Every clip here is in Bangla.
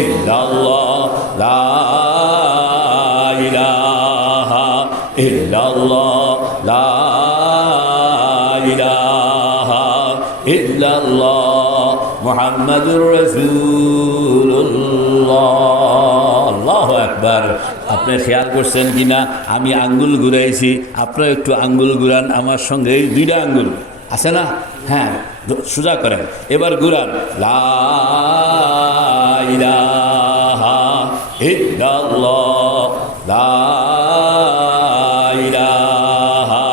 ইল্লাল্লাহ লা ইলাহা ইল্লাল্লাহ লা ইলাহা ইল্লাল্লাহ মুহাম্মাদুর রাসূলুল্লাহ। আল্লাহু আকবার। আপনি খেয়াল করছেন কিনা আমি আঙ্গুল ঘুরাইছি, আপনারা একটু আঙ্গুল ঘুরান আমার সঙ্গে। এই দুইটা আঙ্গুল আছে না? হ্যাঁ, সোজা করেন। এবার ঘুরান। লা ইলাহা ইল্লাল্লাহ লা ইলাহা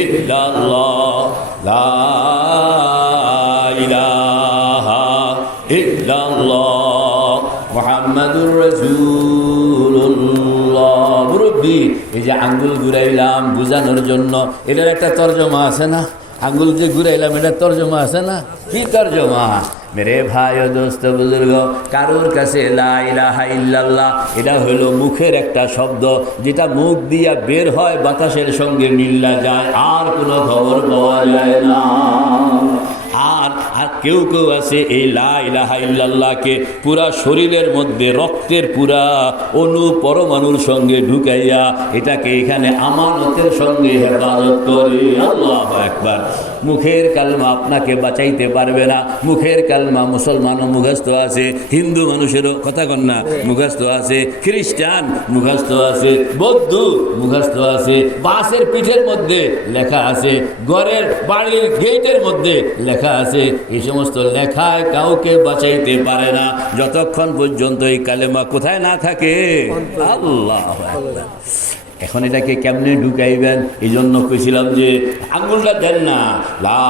ইল্লাল্লাহ লা ইলাহা ইল্লাল্লাহ মুহাম্মাদুর রাসূলুল্লাহ। মুরব্বি, এই যে আঙ্গুল ঘুরাইলাম বুঝানোর জন্য, এটার একটা তর্জমা আছে না? আঙ্গুল যে ঘুরাইলাম এটার তর্জমা আছে না? কি তর্জমা? মেরে ভাই ও দোস্ত বুজুর্গ, কারোর কাছে লা ইলাহা ইল্লাল্লাহ এটা হলো মুখের একটা শব্দ, যেটা মুখ দিয়া বের হয়, বাতাসের সঙ্গে মিল্লা যায়, আর কোনো খবর পাওয়া যায় না। আর কেউ কেউ আছে এই লা ইলাহা ইল্লাল্লাহকে পুরা শরীরের মধ্যে রক্তের পুরা অণু পরমাণুর সঙ্গে ঢুকাইয়া এটাকে এখানে আমানতের সঙ্গে হেফাজত করে। আল্লাহু আকবার। মুখের কালমা আপনাকে বাঁচাইতে পারবে না। মুখের কালমা মুসলমানও মুখস্থ আছে, হিন্দু মানুষেরও কথা কন না মুখস্থ আছে, খ্রিস্টান মুখস্থ আছে, বৌদ্ধ মুখস্থ আছে, বাসের পিঠের মধ্যে লেখা আছে, ঘরের বাড়ির গেটের মধ্যে লেখা আছে। এই সমস্ত লেখায় কাউকে বাঁচাইতে পারে না যতক্ষণ পর্যন্ত এই কালেমা কোথায় না থাকে। আল্লাহু আকবার। এখন এটাকে কেমনে ঢুকাইবেন? এই জন্য কইছিলাম যে আঙ্গুলটা দেন না। লা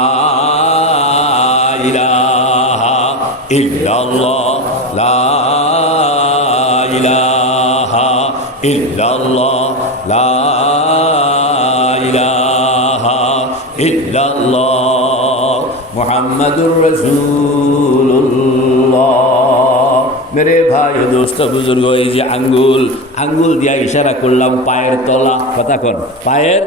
ইলাহা ইল্লাল্লাহ লা ইলাহা ইল্লাল্লাহ লা ইলাহা ইল্লাল্লাহ মুহাম্মাদুর রাসূলুল্লাহ। মেরে ভাই দোস্ত বুজুর্গ, এই যে আঙ্গুল দিয়া ইশারা করলাম পায়ের তলা, কথা কন পায়ের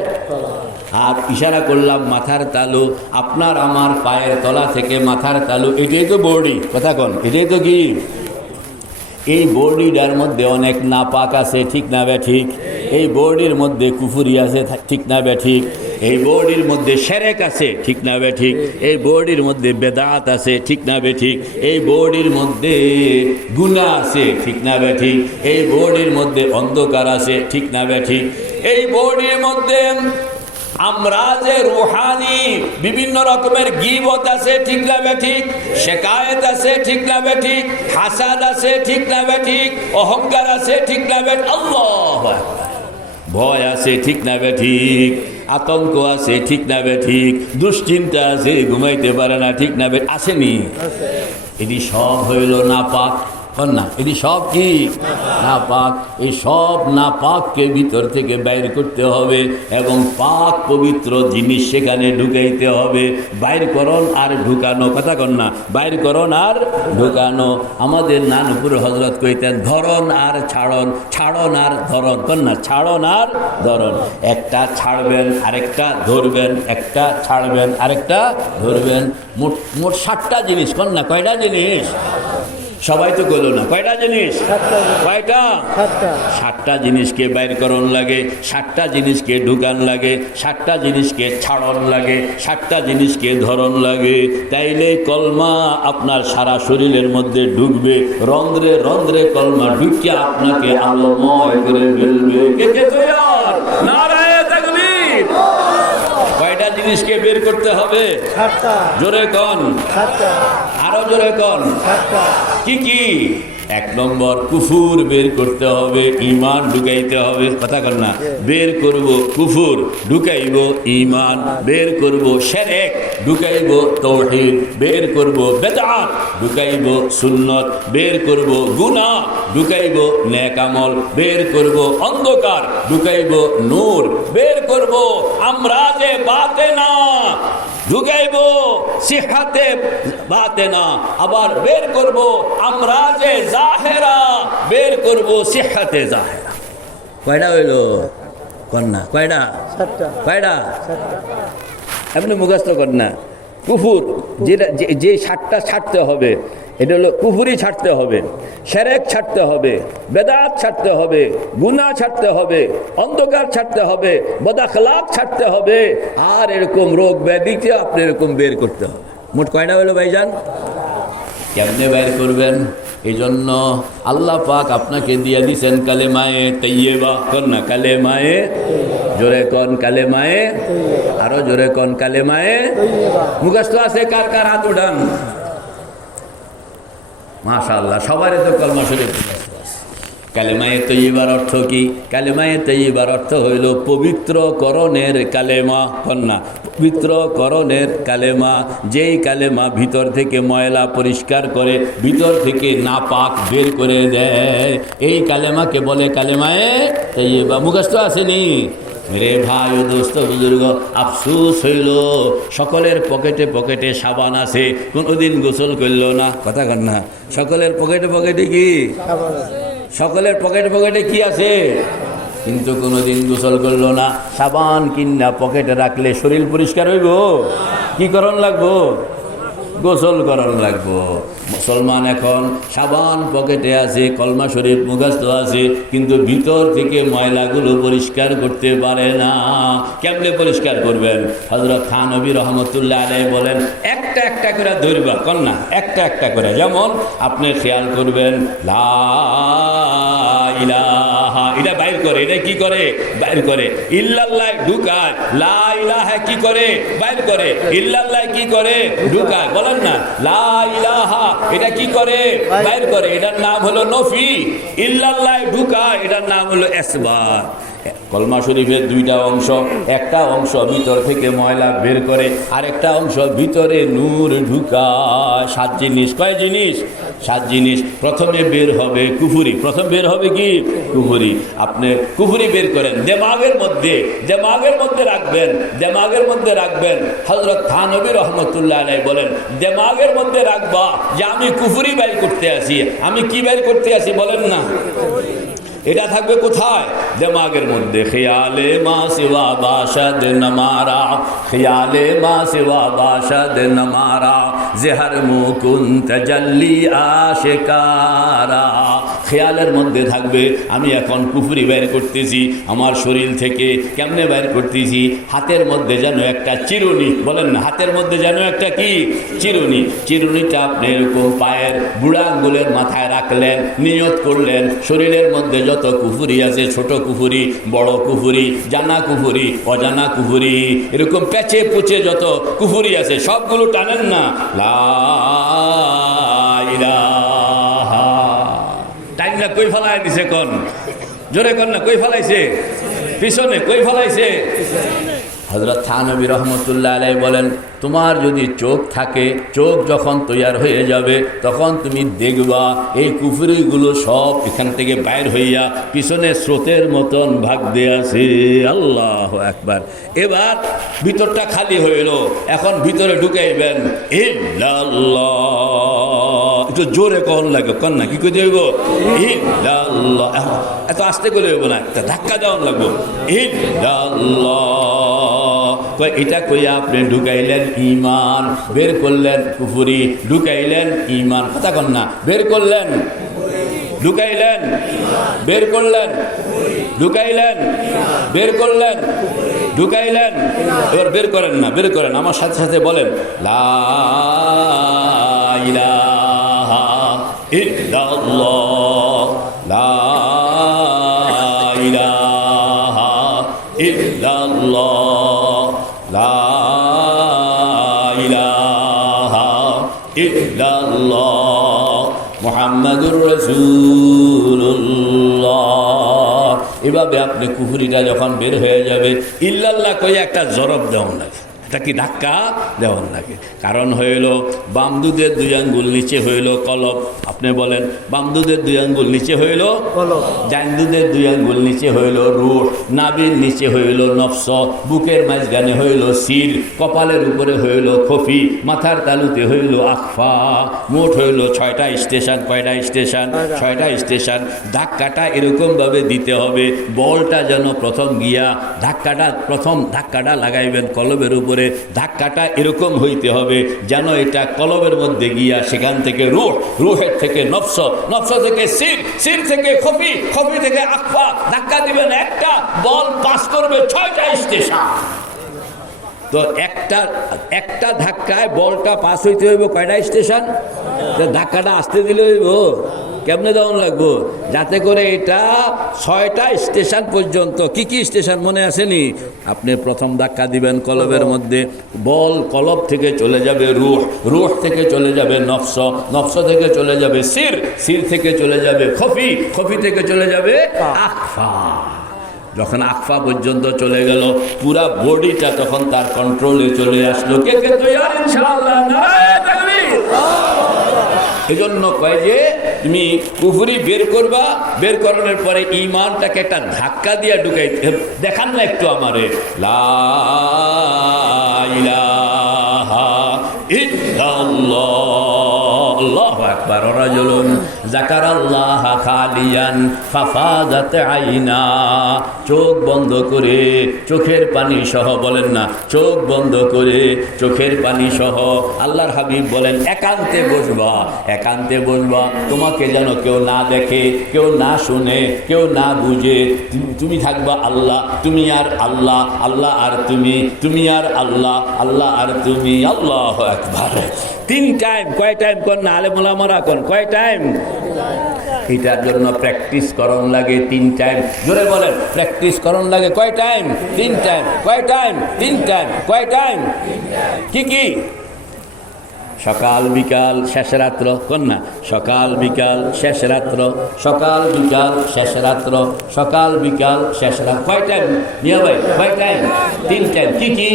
আর ইশারা করলাম মাথার তালু। আপনার আমার পায়ের তলা থেকে মাথার তালু, এটাই তো বডি, কথা কন এটাই তো কি? এই বডিটার মধ্যে অনেক নাপাক আছে, ঠিক না বে ঠিক? এই বডির মধ্যে কুফুরি আছে, ঠিক না বে ঠিক? এই বডির মধ্যে শিরক আছে, ঠিক না বে ঠিক? এই বডির মধ্যে বেদাত আছে, ঠিক না বে ঠিক? এই বডির মধ্যে গুনাহ আছে, ঠিক না বে ঠিক? এই বডির মধ্যে অন্ধকার আছে, ঠিক না বে ঠিক? এই বডির মধ্যে আমরা যে রুহানি বিভিন্ন রকমের গীবত আছে, ঠিক না বে ঠিক? শিকায়েত আছে, ঠিক না বে ঠিক? হাসাদ আছে, ঠিক না বে ঠিক? অহংকার আছে, ঠিক না বে? আল্লাহু আকবার। ভয় আছে, ঠিক না বে ঠিক? আতঙ্ক আছে, ঠিক না বে ঠিক? দুশ্চিন্তা আছে, ঘুমাইতে পারে না, ঠিক না বে? আসেনি? এটি সব হইল নাপাক না? এটি সব কি নাপাক? এই সব নাপাককে ভিতর থেকে বাইর করতে হবে এবং পাক পবিত্র জিনিস সেখানে ঢুকাইতে হবে। বাইর করণ আর ঢুকানো, কথা কন না, বাইর করণ আর ঢুকানো। আমাদের নানপুর হজরত কইতেন ধরন আর ছাড়ন, ছাড়ন আর ধরন, কন না ছাড়ন আর ধরন। একটা ছাড়বেন আরেকটা ধরবেন, একটা ছাড়বেন আরেকটা ধরবেন। মোট 7টা জিনিস, কন না কয়টা জিনিস? সবাই তো কইল না, কয়টা জিনিস? কয়টা? 7টা জিনিসকে বাইর করণ লাগে, 7টা জিনিসকে ঢুকান লাগে, 7টা জিনিসকে ছাড়ন লাগে, 7টা জিনিসকে ধরন লাগে। তাইলে কলমা আপনার সারা শরীরের মধ্যে ঢুকবে, রন্ধ্রে রন্ধ্রে কলমা ঢুকিয়ে আপনাকে আলোময় করে ফেলবে। নারায়ে তাকবীর। কয়টা জিনিসকে বের করতে হবে? 7টা। জোরে কন। 7টা। আরো জোরে কন। 7টা। কি কি? 1 নম্বর কুফুর বের করতে হবে, ঈমান ঢুকাইতে হবে, কথা কন না? বের করব কুফুর, ঢুকাইব ঈমান, বের করব শিরক, ঢুকাইব তাওহীদ, বের করব বিদআত, ঢুকাইব সুন্নাত, বের করব গুনাহ, ঢুকাইব নেক আমল, বের করব অন্ধকার, ঢুকাইব নূর, বের করব আমরাজে বাতেনা, ঢুকাইব সিহাতে বাতেনা, আবার বের করব আমরাজে জাহেরা, বের করব সিহাতে জাহেরা। কয়টা হইল? কন্যা কয়টা? 7টা। কয়টা? 7টা। আপনি মুখস্থ করেন না, কুফুর, যেটা যে সাতটা ছাড়তে হবে, এটা হলো কুফুরি ছাড়তে হবে, শিরক ছাড়তে হবে, বেদাত ছাড়তে হবে, গুনাহ ছাড়তে হবে, অন্ধকার ছাড়তে হবে, বদআখলাক ছাড়তে হবে, আর এরকম রোগ ব্যাধিকে আপনি এরকম বের করতে হবে। মোট কয়টা হলো ভাইজান? কেমনে বের করবেন? এই জন্য আল্লাহ পাক আপনাকে দিয়ে দিছেন কালেমায়ে তাইয়্যিবা। কোন না কালেমায়ে, জোরে কোন কালেমায়ে, আরো জোরে কোন কালেমায়ে মুখস্থ আছে কার কার? হাত উঠান। মাশাআল্লাহ, সবারই তো কলমা শরীফ মুখস্থ আছে। কালেমায়ে তাইয়্যিবার অর্থ কি? কালেমায়ে তাইয়্যিবার অর্থ হইল পবিত্রকরণের কালেমা। কন্যা পবিত্রকরণের কালেমা, যেই কালেমা ভিতর থেকে ময়লা পরিষ্কার করে, ভিতর থেকে নাপাক বের করে দেয়, এই কালেমাকে বলে কালেমায়ে তাইয়্যিবা। মুখস্থ আসেনি? মেরে ভাই ও দোস্ত বুজুর্গ, আফসোস হইল সকলের পকেটে পকেটে সাবান আছে, কোনোদিন গোসল করল না। কথা কন না? সকলের পকেটে পকেটে কি? সকলের পকেটে পকেটে কি আছে? কিন্তু কোনোদিন গোসল করলো না। সাবান কিনা পকেটে রাখলে শরীর পরিষ্কার হইব? কি করণ লাগবো? গোসল করণ লাগবো। মুসলমান এখন সাবান পকেটে আছে, কলমা শরীফ মুখস্থ আছে, কিন্তু ভিতর থেকে ময়লাগুলো পরিষ্কার করতে পারে না। কেমনে পরিষ্কার করবেন? হযরত থানবী রহমতুল্লাহ আলাইহি বলেন, একটা একটা করে ধরবা। কন্যা একটা একটা করে। যেমন আপনি খেয়াল করবেন, লা ইলাহা, এটা বাইর করে, এটা কি করে? বাইর করে। ইল্লাল্লাহ ঢুকায়। লা ইলাহা কি করে? বাইর করে। ইল্লাল্লাহ কি করে? ঢুকায়। বলেন না, লা ইলাহা এটা কি করে? বাইর করে। এটার নাম হলো নফি। ইল্লাল্লাহ ঢুকায়, এটার নাম হলো ইসবাত। কলমা শরীফের দুইটা অংশ, একটা অংশ ভিতর থেকে ময়লা বের করে, আরেকটা অংশ ভিতরে নূর ঢুকায়। 7 জিনিস। কয় জিনিস? 7 জিনিস। প্রথমে বের হবে কুফুরি। প্রথম বের হবে কি? কুফুরি। আপনি কুফুরি বের করেন দেমাগের মধ্যে, দেমাগের মধ্যে রাখবেন, দেমাগের মধ্যে রাখবেন। হযরত থানবী রহমতুল্লাহ আলাইহি বলেন, দেমাগের মধ্যে রাখবা যে আমি কুফুরি বের করতে আসি। আমি কি বের করতে আসি বলেন না? এটা থাকবে কোথায়? দেমাগের মধ্যে। খেয়ালে মা সিওয়া বাশাদ নমারা, খেয়ালে মা সিওয়া বাশাদ নমারা, জেহার মুকুন তাজাল্লি আশিকারা। খেয়ালের মধ্যে থাকবে আমি এখন কুফরি বের করতেছি আমার শরীর থেকে। কেমনে বের করতেছি? হাতের মধ্যে যেন একটা চিরুনি। বলেন না, হাতের মধ্যে যেন একটা কি? চিরুনি। চিরুনিটা আপনি এরকম পায়ের বুড়া আঙ্গুলের মাথায় রাখলেন, নিয়ত করলেন শরীরের মধ্যে যত কুফুরি আছে, ছোট কুফুরি, বড় কুফুরি, জানা কুফুরি, অজানা কুফুরি, এরকম পেঁচে পুচে যত কুফুরি আছে সবগুলো টানেন না। লা ইলাহা। টাইম না কই ফেলাই দিছে? কোন জোরে কোন না, কই ফেলাইছে? পিছনে। কই ফেলাইছে? হযরত থানবী রহমতুল্লাহ আলাইহি বলেন, তোমার যদি চোখ থাকে, চোখ যখন তৈয়ার হয়ে যাবে তখন তুমি দেখবা এই কুফরিগুলো সব এখান থেকে বাইর হইয়া পিছনে স্রোতের মতন ভাগ দিয়ে আছে। আল্লাহু আকবার। এবার ভিতরটা খালি হইল, এখন ভিতরে ঢুকাইবেন ইল্লাল্লাহ। একটু জোরে কখন লাগে? কন না, কি করে হইব? ইল্লাল্লাহ। এত আস্তে করে হইব না, একটা ধাক্কা দেওয়ান লাগবো। ইল্লাল্লাহ। এটা কইয়া আপনি ঢুকাইলেন ঈমান, বের করলেন কুফরি, ঢুকাইলেন ঈমান। কথা কন না, বের করলেন, ঢুকাইলেন, বের করলেন, ঢুকাইলেন, বের করলেন, ঢুকাইলেন। এবার বের করেন না, বের করেন। আমার সাথে সাথে বলেন, লা ইলাহা ইল্লাল্লাহ, লা ইলাহা ইল্লাল্লাহ, লা ইলাহা ইল্লাল্লাহ, মুহাম্মাদুর রাসূলুল্লাহ। এভাবে আপনি কুফরিটা যখন বের হয়ে যাবে, ইল্লাল্লাহ কইয়া একটা জরব দেওয়ান লাগে, এটা কি ধাক্কা দেওয়ান লাগে। কারণ হইল বাম দুধের 2 আঙ্গুল নিচে হইল কলব। আপনি বলেন, বাম দুধের 2 আঙ্গুল নিচে হইল কলব, ডান দুধের 2 আঙ্গুল নিচে হইল রূহ, নাভির নিচে হইল নফস, বুকের মাঝখানে হইল সির, কপালের উপরে হইল খফি, মাথার তালুতে হইল আখফা। মোট হইল 6টা স্টেশন। কয়টা স্টেশন? 6টা স্টেশন। ধাক্কাটা এরকমভাবে দিতে হবে, বলটা যেন প্রথম গিয়া ধাক্কাটা, প্রথম ধাক্কাটা লাগাইবেন কলবের উপরে, করে ধাক্কাটা এরকম হইতে হবে যেন এটা কলবের মধ্যে গিয়া সেখান থেকে রুহের থেকে নফস, নফস থেকে সির, সির থেকে খফি, খফি থেকে আকফা, ধাক্কা দিবেন একটা বল পাস করবে 6টা স্টেশন। তো একটা ধাক্কায় বলটা পাস হইতে হইব কয়টা স্টেশন? ধাক্কাটা আসতে দিলে হইব কেমনে দেওয়ান লাগবো যাতে করে এটা 6টা স্টেশন পর্যন্ত। কি কি স্টেশন মনে আসেনি? আপনি প্রথম ধাক্কা দিবেন কলবের মধ্যে, বল কলব থেকে চলে যাবে রুহ থেকে চলে যাবে নফস, নফস থেকে চলে যাবে সির, সির থেকে চলে যাবে খফি, খফি থেকে চলে যাবে আকফা। যখন আকফা পর্যন্ত চলে গেল পুরা বডিটা তখন তার কন্ট্রোলে চলে আসলো। কে কে তৈয়ার ইনশাআল্লাহ? নারায়ে তাকবীর। এজন্য কয় যে তুমি কুফরি বের করবা, বের করানোর পরে ঈমানটাকে একটা ধাক্কা দিয়ে ঢুকাই দেখান না একটু আমারে, লা ইলাহা ইল্লাল্লাহ, আল্লাহু আকবার। রাজুলুন যাকারাল্লাহা খালিয়ান ফাফাদাত আইনা, চোখ বন্ধ করে চোখের পানি সহ, বলেন না চোখ বন্ধ করে চোখের পানি সহ আল্লাহর হাবিব বলেন একান্তে বসবা, একান্তে বসবা, তোমাকে যেন কেউ না দেখে, কেউ না শুনে, কেউ না বুঝে, তুমি থাকবা আল্লাহ, তুমি আর আল্লাহ, আল্লাহ আর তুমি, তুমি আর আল্লাহ, আল্লাহ আর তুমি। আল্লাহু আকবার। 3 টাইম, কয় টাইম কোন না আলেম ওলামারা কোন কয় টাইম? এটার জন্য প্র্যাকটিস করণ লাগে 3 টাইম। জোরে বলেন, প্র্যাকটিস করণ লাগে কয় টাইম? 3 টাইম। কয় টাইম? 3 টাইম। কয় টাইম? কি কি? সকাল বিকাল শেষ রাত্র, কোন না সকাল বিকাল শেষ রাত্র, সকাল বিকাল শেষ রাত্র, সকাল বিকাল শেষ রাত্র। কয় টাইম মিয়া ভাই? কয় টাইম? 3 টাইম। কি কি?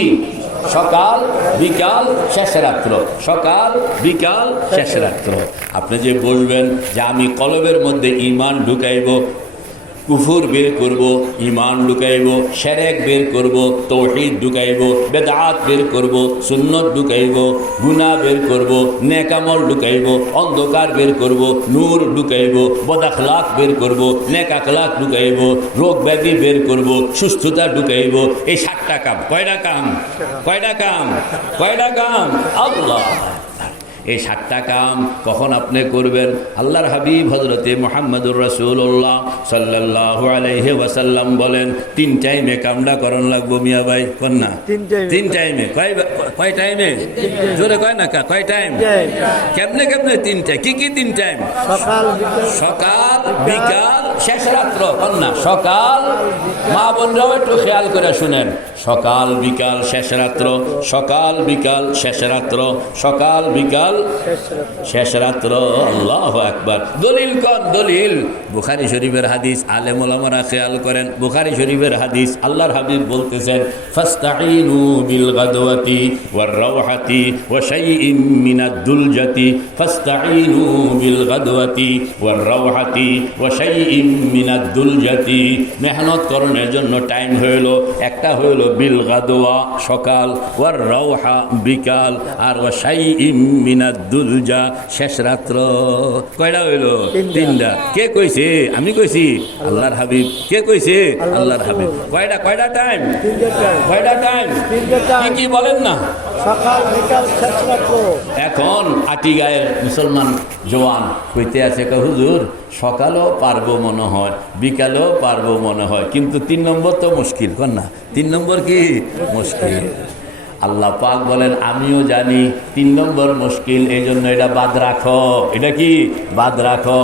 সকাল বিকাল শেষ রাত্র, সকাল বিকাল শেষ রাত্র। আপনি যে বলবেন যে আমি কলবের মধ্যে ঈমান ঢুকাইব, কুফর বের করব, ঈমান ঢুকাইব, শিরক বের করব, তাওহীদ ঢুকাইব, বেদাত বের করব, সুন্নত ঢুকাইব, গুনাহ বের করব, নেক আমল ঢুকাইব, অন্ধকার বের করব, নূর ঢুকাইব, বদ আখলাক বের করব, নেক আখলাক ঢুকাইব, রোগ ব্যাধি বের করব, সুস্থতা ঢুকাইব। এই 7টা কাম। কয়টা কাম? কয়টা কাম? কয়টা কাম? আল্লাহ। এই 7টা কাম কখন আপনি করবেন? আল্লাহর হাবিব হযরতে মুহাম্মদুর রাসূলুল্লাহ সাল্লাল্লাহু আলাইহি ওয়াসাল্লাম বলেন 3 টাইমে কামটা করণ লাগবো মিয়া ভাই, কোন না 3 টাইমে। কয় টাইমে? জোরে কয় না কা কয় টাইম? কেমনে কেমনে 3 টাইম? কি কি 3 টাইম? সকাল বিকাল শেষ রাত্র, কোন না সকাল। মা বোনরাও একটু খেয়াল করে শুনেন, সকাল বিকাল শেষ রাত্র, সকাল বিকাল শেষ রাত্র, সকাল বিকাল শেষ রাত্র। আল্লাহু আকবার। দলিল কোন? দলিল বুখারী শরীফের হাদিস। আলেম ওলামারা খেয়াল করেন, বুখারী শরীফের হাদিস। আল্লাহর হাবিব বলতেছেন ফাস্তাঈনু বিল গাদওয়াতি ওয়ার রাওহাতি ওয়া শাইইন মিনাদ দুলজাতি, ফাস্তাঈনু বিল গাদওয়াতি ওয়ার রাওহাতি ওয়া শাইইন মিনাদ দুলজাতি। মেহনত করণের জন্য টাইম হইল, একটা হইল বিল গাদওয়া সকাল, ওয়ার রাওহা বিকাল, আর ওয়া শাইইন মিনাদ দুলজা শেষ রাত্র। কয়টা হইল? 3টা। কে কইছে? আমি কইছি? আল্লাহর হাবিব। কে কইছে? আল্লাহর হাবিব। কয়টা? কয়টা টাইম? কয়টা টাইম? কি কি বলেন না? সকাল বিকাল শেষ রাত্র। এখন আটি গায়ের মুসলমান জওয়ান কইতে আছে হুজুর সকালও পারবো মনে হয়, বিকালও পারবো মনে হয়, কিন্তু 3 নম্বর তো মুশকিল, কোন না 3 নম্বর কি মুশকিল। আল্লাহ পাক বলেন আমিও জানি 3 নম্বর মুশকিল, এই জন্য এটা বাদ রাখো। এটা কি? বাদ রাখো।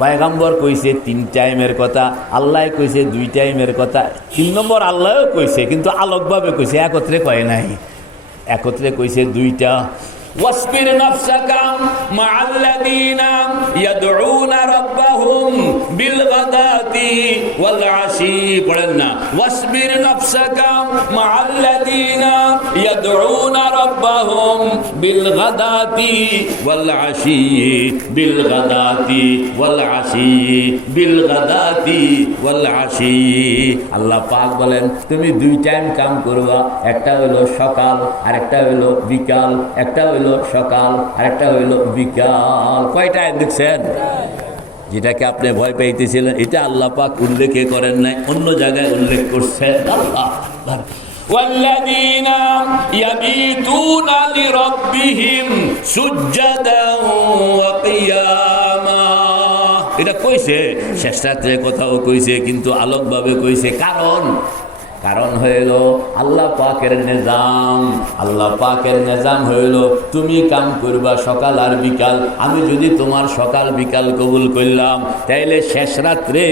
পয়গম্বর কইছে 3 টাইমের কথা, আল্লাহ কইছে 2 টাইমের কথা। 3 নম্বর আল্লাহও কইছে, কিন্তু আলোকভাবে কইছে, একত্রে কয় নাই। একত্রে কইছে 2টা। واصبر نفسك مع الذين يدعون ربهم بالغداة والعشي। পড়েন না واصبر نفسك مع الذين يدعون ربهم بالغداة والعشي، بالغداة والعشي، بالغداة والعشي। আল্লাহ পাক বলেন তুমি 2 টাইম কাম করবা, একটা হলো সকাল আর একটা হলো বিকাল, একটা হলো সকাল আর একটা হইল বিকাল। কয় টাইম দেখছেন? যেটাকে আপনি ভয় পাইতেছিলেন এটা আল্লাহ পাক উল্লেখ করেন নাই, অন্য জায়গায় উল্লেখ করছেন। আল্লাহ ওয়াল্লাযীনা ইয়াবিতুনা লিরাব্বিহিম সুজদান ওয়া কিয়ামা। এটা কইছে শেষ রাত্রে কোথাও কইছে, কিন্তু আলোকভাবে কইছে। কারণ হইল আল্লাহ পাকের নিজাম। আল্লাহ পাকের নিজাম হইল তুমি কাম করবা সকাল আর বিকাল। আমি যদি তোমার সকাল বিকাল কবুল করলাম, তাইলে শেষ রাত্রে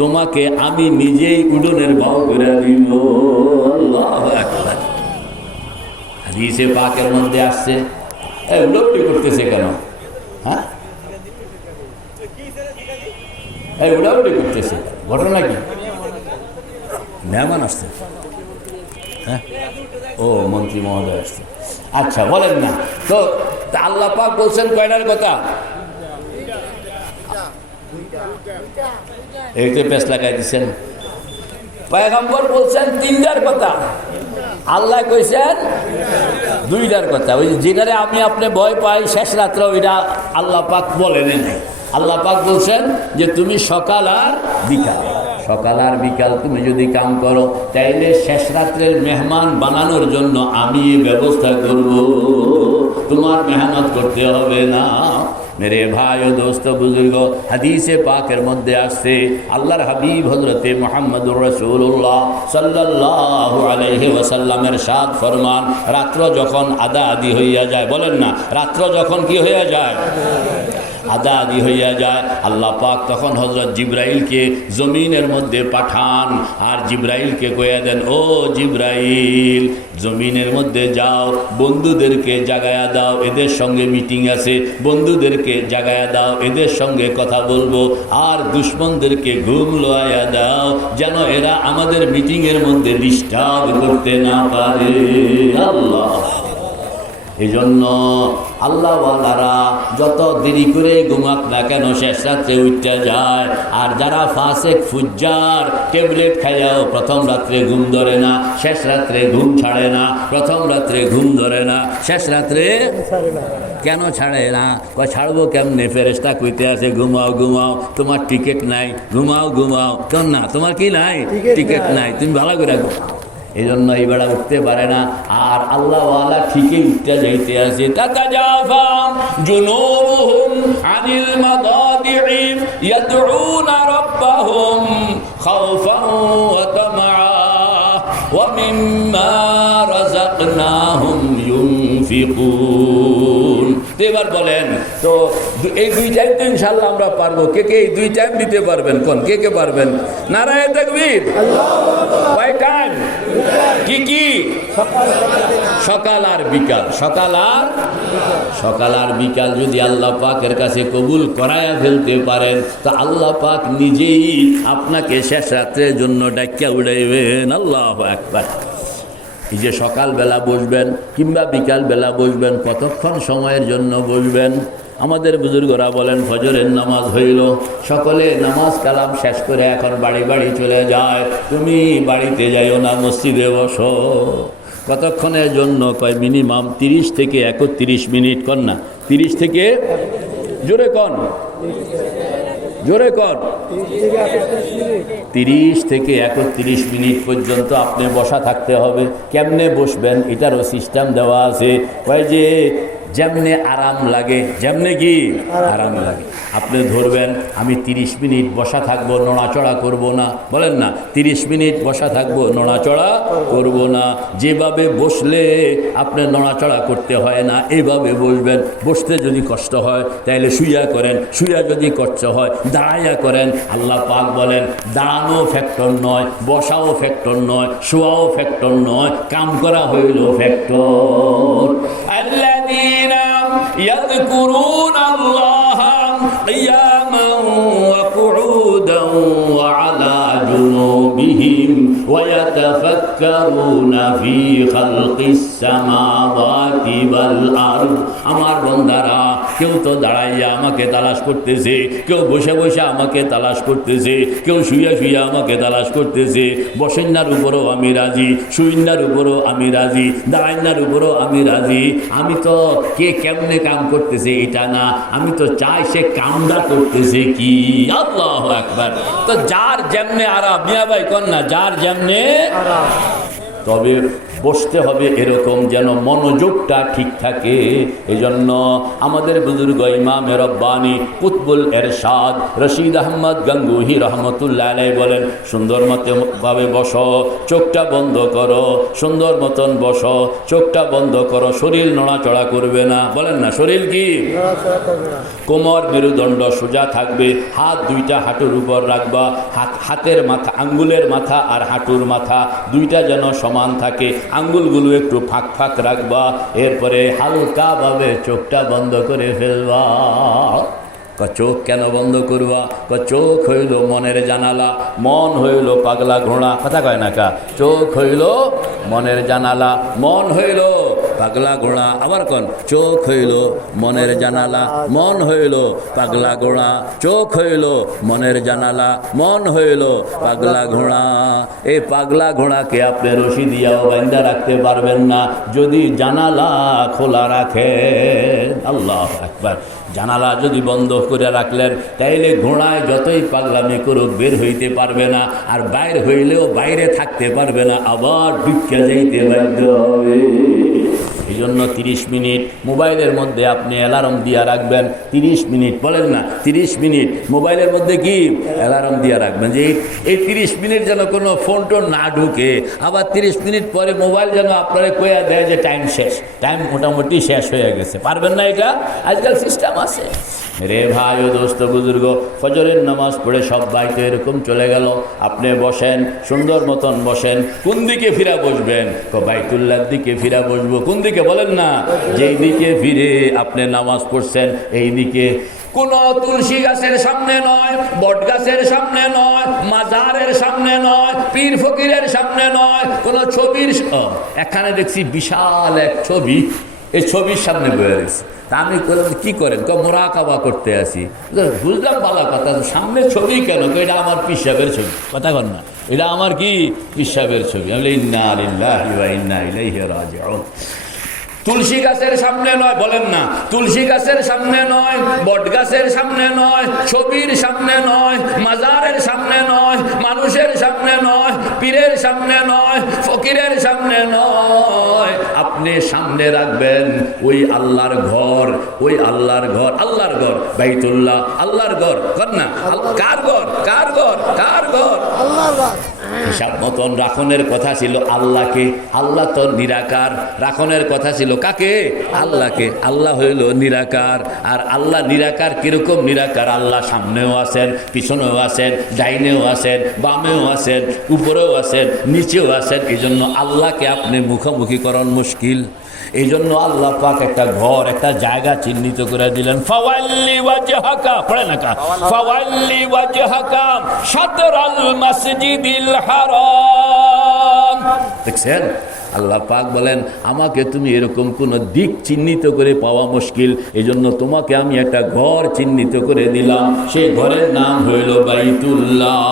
তোমাকে আমি নিজেই উডনের ভাও করে দিব। আল্লাহু আকবার। হাদিসে পাকের মধ্যে আসছে। উডাউডি করতেছে কেন? হ্যাঁ, উডাউডি করতেছে, ঘটনা কি? মেহমান আসছে? হ্যাঁ, ও মন্ত্রী মহোদয় আসছে। আচ্ছা, বলেন না তো। আল্লাহ পাক বলছেন কয়টার কথা? এই তো পেশ লাগাই দিচ্ছেন। পয়গম্বর বলছেন 3টার কথা, আল্লাহ কইছেন 2টার কথা। ওই যেটারে আমি আপনি ভয় পাই শেষ রাত্রে, ওইটা আল্লাহ পাক বলেন নাই। আল্লাহ পাক বলছেন যে তুমি সকাল আর বিকাল তুমি যদি কাম করো, তাইলে শেষ রাত্রের মেহমান বানানোর জন্য আমি ব্যবস্থা করব, তোমার মেহনত করতে হবে না। মেরে ভাই ও দোস্ত বুজুর্গ, হাদিসে পাকের মধ্যে আসছে আল্লাহর হাবিব হযরতে মুহাম্মদুর রাসূলুল্লাহ সাল্লাল্লাহু আলাইহি ওয়াসাল্লামের সাদ ফরমান, রাত্র যখন আদা আদি হইয়া যায়, বলেন না, রাত্র যখন কি হইয়া যায়? আদা আদি হইয়া যায়, আল্লাহ পাক তখন হযরত জিবরাইলকে জমিনের মধ্যে পাঠান। আর জিবরাইলকে কইয়া দেন, ও জিবরাইল, জমিনের মধ্যে যাও, বন্ধুদেরকে জাগায়া দাও, এদের সঙ্গে মিটিং আছে, বন্ধুদেরকে জাগায়া দাও, এদের সঙ্গে কথা বলবো। আর দুশমনদেরকে ঘুম লোয়াইয়া দাও, যেন এরা আমাদের মিটিংয়ের মধ্যে ডিস্টার্ব করতে না পারে। আল্লাহ, এই জন্য আল্লাহওয়ালারা যত দেরি করে ঘুমাক না কেন শেষ রাত্রে উঠতে যায়। আর যারা ফাসেক ফুজ্জার, ট্যাবলেট খাইয়াও প্রথম রাত্রে ঘুম ধরে না, শেষ রাত্রে ঘুম ছাড়ে না। প্রথম রাত্রে ঘুম ধরে না, শেষ রাত্রে কেন ছাড়ে না? ছাড়বো কেমনে? ফেরেশতা কইতে আছে ঘুমাও ঘুমাও, তোমার টিকিট নাই, ঘুমাও ঘুমাও। কেন না? তোমার কি নাই? টিকিট নাই, তুমি ভালো করে ঘুমাও। এই জন্য এই বেড়া উঠতে পারে না। আর আল্লাহওয়ালা ঠিকই উঠতে যাইতে আছে। তাতাজাফা জুনুবুহুম আনিল মাদাদি'i ইয়াদউনা রাব্বাহুম খাওফান ওয়া তামাআ ওয়া মিম্মা রাযাকনাহুম ইউনফিকুন। এবার বলেন তো, এই 2 টাইম তো ইনশাআল্লাহ আমরা পারবো। কে কে এই 2 টাইম দিতে পারবেন? কোন কে কে পারবেন? নারায়ে তাকবীর। কয় টাইম? কি কি? সকাল আর বিকাল। সকাল আর বিকাল যদি আল্লাহ পাকের কাছে কবুল করায়া ফেলতে পারেন, তা আল্লাহ পাক নিজেই আপনাকে শেষ রাত্রের জন্য ডাকিয়া উড়াইবেন। আল্লাহু আকবার। এই যে সকালবেলা বসবেন কিংবা বিকালবেলা বসবেন, কতক্ষণ সময়ের জন্য বসবেন? আমাদের বুজুর্গরা বলেন, ফজরের নামাজ হইল, সকলে নামাজ কালাম শেষ করে এখন বাড়ি বাড়ি চলে যায়। তুমি বাড়িতে যাইও না, মসজিদে বসো। কতক্ষণের জন্য? কয় মিনিমাম 30 থেকে 31 মিনিট। কন না, 30 থেকে, জোরে কন, জোরে কন, 30 থেকে 31 মিনিট পর্যন্ত আপনি বসা থাকতে হবে। কেমনে বসবেন এটারও সিস্টেম দেওয়া আছে। কয় যে যেমনে আরাম লাগে, যেমনে কি আরাম লাগে আপনি ধরবেন। আমি 30 মিনিট বসা থাকবো, নড়াচড়া করব না। বলেন না, 30 মিনিট বসা থাকবো, নড়াচড়া করব না। যেভাবে বসলে আপনি নড়াচড়া করতে হয় না, এইভাবে বসবেন। বসতে যদি কষ্ট হয় তাহলে শুইয়া করেন, শুইয়া যদি কষ্ট হয় দাঁড়াইয়া করেন। আল্লাহ পাক বলেন, দাঁড়ানো ফ্যাক্টর নয়, বসাও ফ্যাক্টর নয়, শোয়াও ফ্যাক্টর নয়, কাম করা হইল ফ্যাক্টর। আল্লাযীনা ইয়াযকুরুনা আল্লাহা কিয়ামান ওয়া কুউদান ওয়া আলা জুনুবিহিম ওয়া ইয়াতাফাক্কারুনা ফি খালকিস সামাওয়াতি ওয়াল আরদ। আমার বান্দারা, কেউ তো দাঁড়াইয়া আমাকে তালাশ করতেছে, কেউ বসে বসে আমাকে তালাশ করতেছে, কেউ শুইয়া শুইয়া আমাকে তালাশ করতেছে। বসেন্নার উপরও আমি রাজি, শুইন্নার উপরও আমি রাজি, দাঁড়াইন্নার উপরও আমি রাজি। আমি তো কে কেমনে কাম করতেছে এটা না, আমি তো চাই সে কামটা করতেছে কি। আল্লাহু আকবার। তো যার যেমনে আরাম, মিয়া ভাই কন না, যার যেমনে আরাম। তবে বসতে হবে এরকম যেন মনোযোগটা ঠিক থাকে। এজন্য আমাদের বুজুর্গ ইমামে রব্বানি কুতবুল এরশাদ রশিদ আহমদ গঙ্গুহি রহমতুল্লাহ আলাইহি বলেন, সুন্দর মতভাবে বসো, চোখটা বন্ধ করো, সুন্দর মতন বসো, চোখটা বন্ধ করো, শরীর নড়াচড়া করবে না। বলেন না, শরীর কি? কোমর মেরুদণ্ড সোজা থাকবে, হাত দুইটা হাঁটুর উপর রাখবা, হাতের মাথা, আঙ্গুলের মাথা আর হাঁটুর মাথা দুইটা যেন সমান থাকে, আঙ্গুলগুলো একটু ফাঁক ফাঁক রাখবা। এরপরে হালকাভাবে চোখটা বন্ধ করে ফেলবা। চোখ কেন বন্ধ করবা? চোখ হইল মনের জানালা, মন হইল পাগলা ঘোড়া। কথা কয় না কা? চোখ হইল মনের জানালা, মন হইল পাগলা ঘোড়া। আবার কোন? চোখ হইল মনের জানালা, মন হইল পাগলা ঘোড়া। চোখ হইল মনের জানালা, মন হইল পাগলা ঘোড়া। এই পাগলা ঘোড়াকে আপনি রশি দিয়াও বান্ধা রাখতে পারবেন না যদি জানালা খোলা রাখেন। আল্লাহু আকবার। জানালা যদি বন্ধ করে রাখলেন তাইলে ঘোড়ায় যতই পাগলামি করুক বের হইতে পারবে না, আর বাইর হইলেও বাইরে থাকতে পারবে না, আবার ঢুকে যাইতে বাধ্য হবে। এই জন্য 30 মিনিট মোবাইলের মধ্যে আপনি অ্যালার্ম দিয়া রাখবেন। 30 মিনিট, বলেন না 30 মিনিট মোবাইলের মধ্যে কি অ্যালার্ম দিয়া রাখবেন যে এই 30 মিনিট যেন কোনো ফোন টোন না ঢুকে। আবার 30 মিনিট পরে মোবাইল যেন আপনারা কইয়া দেয় যে টাইম শেষ, টাইম মোটামুটি শেষ হয়ে গেছে। পারবেন না এটা? আজকাল সিস্টেম আছে। রে ভাই ও দোস্ত বুজুর্গ, ফজরের নামাজ পড়ে সবাই তো এরকম চলে গেল, আপনি বসেন, সুন্দর মতন বসেন। কোন দিকে ফিরা বসবেন? বাইতুল্লাহর দিকে ফিরা বসবো। কোন দিকে বলেন না? যেই দিকে ফিরে আপনি নামাজ পড়ছেন এই দিকে। কোন তুলসী গাছের সামনে নয়, বট গাছের সামনে নয়, মাজারের সামনে নয়, পীর ফকিরের সামনে নয়, কোন ছবির। এখানে দেখছি বিশাল এক ছবি, এই ছবির সামনে বয়ে রয়েছে। তা আমি কি করেন? মোরাকাবা করতে আসি। বুঝলাম ভালো কথা, সামনে ছবি কেন? এটা আমার পীর সাহেবের ছবি। কথা কন না, এটা আমার কি পীর সাহেবের ছবি। আমি ইন্না লিল্লাহি ওয়া ইন্না ইলাইহি রাজিউন। তুলসী গাছের সামনে নয়, বলেন না, তুলসী গাছের সামনে নয়, বট গাছের সামনে নয়, ছবির সামনে নয়, মাজারের সামনে নয়, মানুষের সামনে নয়, পীরের সামনে নয়, ফকিরের সামনে নয়। আপনি সামনে রাখবেন ওই আল্লাহর ঘর, ওই আল্লাহর ঘর, আল্লাহর ঘর বাইতুল্লাহ, আল্লাহর ঘর। কর না, কার ঘর? কার ঘর? কার ঘর? আল্লাহর ঘর। হিসাব মতন রাখনের কথা ছিল আল্লাহকে। আল্লাহ তো নিরাকার, রাখনের কথা ছিল কাকে? আল্লাহকে। আল্লাহ হইল নিরাকার। আর আল্লাহ নিরাকার কিরকম নিরাকার? আল্লাহ সামনেও আছেন, পিছনেও আছেন, ডাইনেও আছেন, বামেও আছেন, উপরেও আছেন, নিচেও আছেন। এই জন্য আল্লাহকে আপনি মুখোমুখি করার মুশকিল। এই জন্য আল্লাহ পাক একটা ঘর, একটা জায়গা চিহ্নিত করে দিলেন। ফাওয়াল্লি ওয়াজহাকা, পড়ে না কা? ফাওয়াল্লি ওয়াজহাকা শাতরাল মাসজিদিল হারাম। দেখছেন? আল্লাহ পাক বলেন আমাকে তুমি এরকম কোন দিক চিহ্নিত করে পাওয়া মুশকিল, এজন্য তোমাকে আমি একটা ঘর চিহ্নিত করে দিলাম। সেই ঘরের নাম হইল বাইতুল্লাহ।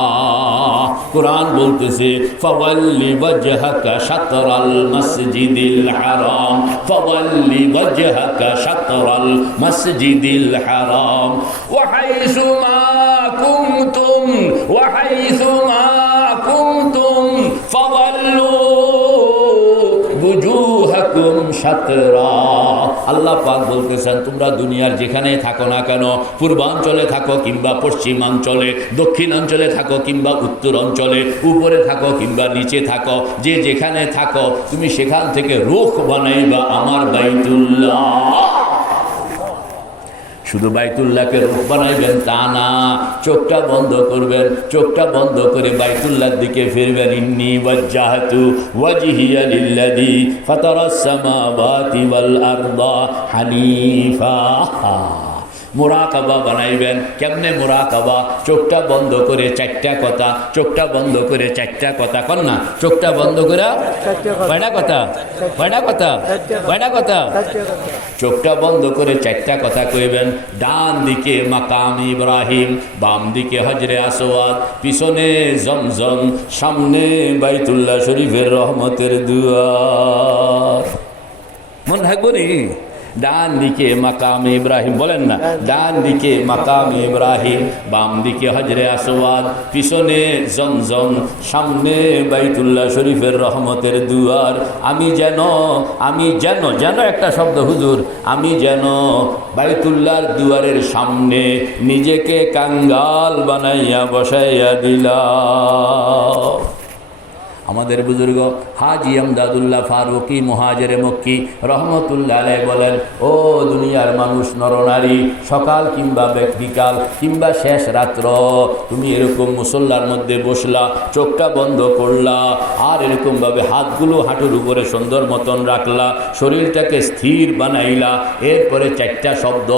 কোরআন বলতেছে ফাওয়াল্লি ওয়াজহাকা শাতরাল মাসজিদিল হারাম, ফাওয়াল্লি ওয়াজহাকা শাতরাল মাসজিদিল হারাম ওয়া হাইসু মা কুনতুম, ওয়া হাইসু মা কুনতুম ফাওয়াল্লু বুজুহাকুম শাতরা। আল্লাহ পাক বলতেছেন তোমরা দুনিয়ার যেখানে থাকো না কেন, পূর্বাঞ্চলে থাকো কিংবা পশ্চিমাঞ্চলে, দক্ষিণাঞ্চলে থাকো কিংবা উত্তর অঞ্চলে, উপরে থাকো কিংবা নিচে থাকো, যে যেখানে থাকো তুমি সেখান থেকে রুখ বানাইবা আমার বাইতুল্লাহ। শুধু বাইতুল্লাহকে রূপ বানাইবেন তা না, চোখটা বন্ধ করবেন, চোখটা বন্ধ করে বাইতুল্লাহর দিকে ফিরবেন। ইন্নী ওয়াজ্জাহতু ওয়াজহিয়া লিল্লাযী ফাতারাস সামাওয়াতি ওয়াল আরদা হানিফা। মোরাকাবা বানাইবেন। কেমনে মোরাকাবা? চোখটা বন্ধ করে চারটা কথা, চোখটা বন্ধ করে চারটা কথা। কর না, চোখটা বন্ধ করে কয়টা কথা? কয়টা কথা? কয়টা কথা? চোখটা বন্ধ করে চারটা কথা কইবেন। ডান দিকে মাকাম ইব্রাহিম, বাম দিকে হজরে আসওয়াদ, পিছনে জমজম, সামনে বাইতুল্লাহ শরীফের রহমতের দুয়ার। মন থাকবো নি? ডান দিকে মাকামে ইব্রাহিম, বলেন না, ডান দিকে মাকামে ইব্রাহিম, বাম দিকে হজরে আসওয়াদ, পিছনে জমজম, সামনে বাইতুল্লাহ শরীফের রহমতের দুয়ার। আমি যেন যেন একটা শব্দ হুজুর, আমি যেন বাইতুল্লাহর দুয়ারের সামনে নিজেকে কাঙ্গাল বানাইয়া বসাইয়া দিলাম। আমাদের বুজুর্গ হাজি আমদাদুল্লাহ ফারুকি মুহাজিরে মক্কি রহমতুল্লাহ আলাইহি বলেন, ও দুনিয়ার মানুষ, নরনারী, সকাল কিংবা বিকাল কিংবা শেষ রাত্র তুমি এরকম মুসল্লার মধ্যে বসলা, চোখটা বন্ধ করলা, আর এরকমভাবে হাতগুলো হাঁটুর উপরে সুন্দর মতন রাখলা, শরীরটাকে স্থির বানাইলা। এরপরে চারটা শব্দ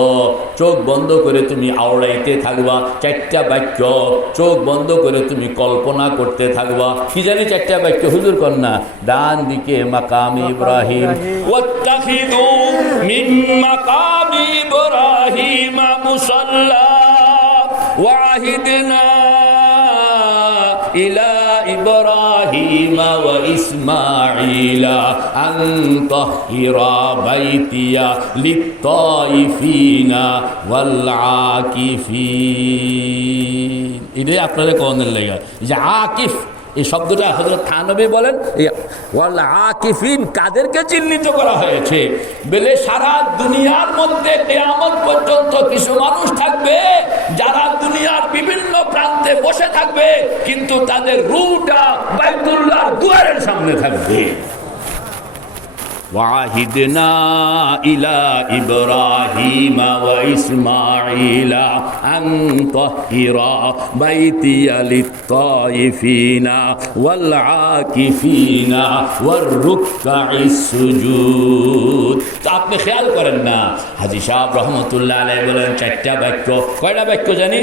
চোখ বন্ধ করে তুমি আওড়াইতে থাকবা, চারটা বাক্য চোখ বন্ধ করে তুমি কল্পনা করতে থাকবা। কি জানি চারটা বাক্য হুজুর কন্যা, ডান দিকে মাকামে ইব্রাহিম, ওয়াত্তাখিযু মিন মাকামি ইব্রাহিম মুসাল্লা ওয়াহিদনা ইলা ইব্রাহিম ওয়া ইসমাঈলা আন তাহিরা বাইতিয়া লিত-তাইফিনা ওয়াল আকিফিন। এটাই আপনাদের কোনের লেগা যে আকিফ, এই শব্দটা হযরত থানবী বলেন, ওয়াল আকিফিন কাদেরকে চিহ্নিত করা হয়েছে বলে সারা দুনিয়ার মধ্যে কিয়ামত পর্যন্ত কিছু মানুষ থাকবে যারা দুনিয়ার বিভিন্ন প্রান্তে বসে থাকবে, কিন্তু তাদের রূহটা বাইতুল্লাহর দুয়ারের সামনে থাকবে। وعهدنا إلى إبراهيم وإسماعيل أن طهرا بيتي للطائفين والعاكفين والركع السجود। তো আপনি খেয়াল করেন না, হাজী সাহেব রহমতুল্লাহ আলাইহি বলেন চারটা বাক্য। কয়টা বাক্য জানি?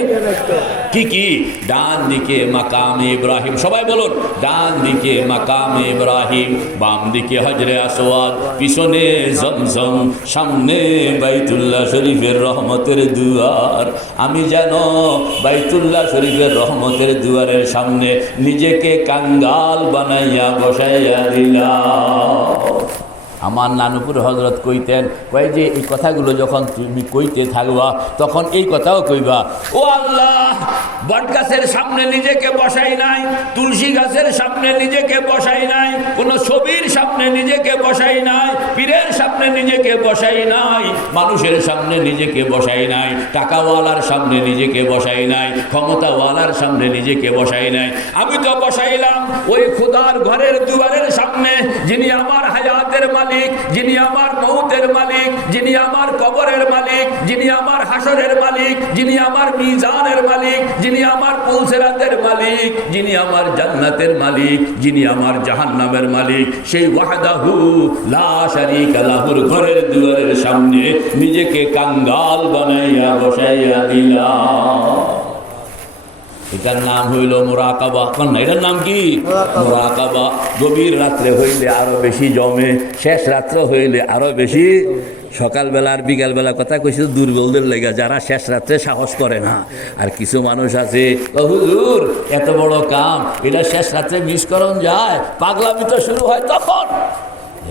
কি কি? ডান দিকে মাকামে ইব্রাহিম, সবাই বলুন, ডান দিকে মাকামে ইব্রাহিম, বাম দিকে হজরে আসওয়াদ, পিছনে জমজম, সামনে বাইতুল্লাহ শরীফের রহমতের দুয়ার। আমি যেন বাইতুল্লাহ শরীফের রহমতের দুয়ারের সামনে নিজেকে কাঙ্গাল বানাইয়া বসাইয়া দিলাম। আমার নানুপুর হজরত কইতেন, কয় যে এই কথাগুলো যখন তুমি কইতে থাকবা তখন এই কথাও কইবা, ও আল্লাহ, বট গাছের সামনে নিজেকে বসাই নাই, তুলসী গাছের সামনে নিজেকে বসাই নাই, কোনো ছবির সামনে নিজেকে বসাই নাই, পীরের সামনে নিজেকে বসাই নাই, মানুষের সামনে নিজেকে বসাই নাই, টাকাওয়ালার সামনে নিজেকে বসাই নাই, ক্ষমতাওয়ালার সামনে নিজেকে বসাই নাই। আমি তো বসাইলাম ওই খোদার ঘরের দুয়ারের সামনে, যিনি আমার হায়াতের মালিক, যিনি আমার মৌতের মালিক, যিনি আমার কবরের মালিক, যিনি আমার হাসরের মালিক, যিনি আমার মিজানের মালিক, যিনি আমার পুলসিরাতের মালিক, যিনি আমার জান্নাতের মালিক, যিনি আমার জাহান্নামের মালিক, সেই ওয়াহদাহু লা শারীকা লাহুর ঘরের দুয়ারের সামনে নিজেকে কাঙ্গাল বানাইয়া বসাইয়া দিলাম। এটার নাম হইল মুরাকাবা। এটার নাম কি? মুরাকাবা। গভীর রাত্রে হইলে আরো বেশি জমে, শেষ রাত্রে হইলে আরো বেশি। সকালবেলা আর বিকালবেলা কথা কইছি দুর্বলদের লেগে, যারা শেষ রাত্রে সাহস করে না। আর কিছু মানুষ আছে, হুজুর এত বড় কাম, এটা শেষ রাত্রে মিস করন যায়, পাগলামি তো শুরু হয় তখন।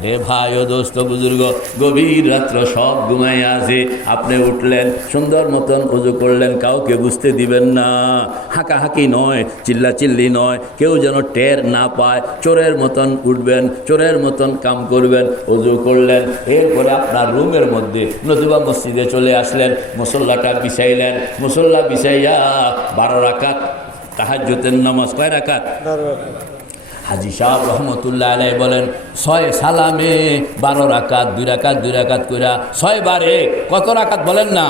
রে ভাই ও দোস্ত বুজুর্গ, গভীর রাত্র সব ঘুমাইয়া আছে, আপনি উঠলেন, সুন্দর মতন ওযু করলেন, কাউকে বুঝতে দিবেন না, হাঁকাহাঁকি নয়, চিল্লাচিল্লি নয়, কেউ যেন টের না পায়, চোরের মতন উঠবেন, চোরের মতন কাম করবেন, ওযু করলেন। এরপরে আপনার রুমের মধ্যে নতুবা মসজিদে চলে আসলেন, মুসল্লাটা বিছাইলেন, মুসল্লা বিছাইয়া 12 রাকাত তাহাজ্জুদের নামাজ। কয় রাকাত? হাজী সাহেব রহমতুল্লাহ আলাইহি বলেন 6 সালামে 12 রাকাত, 2 রাকাত 2 রাকাত কইরা 6 বারে কত রাকাত বলেন না?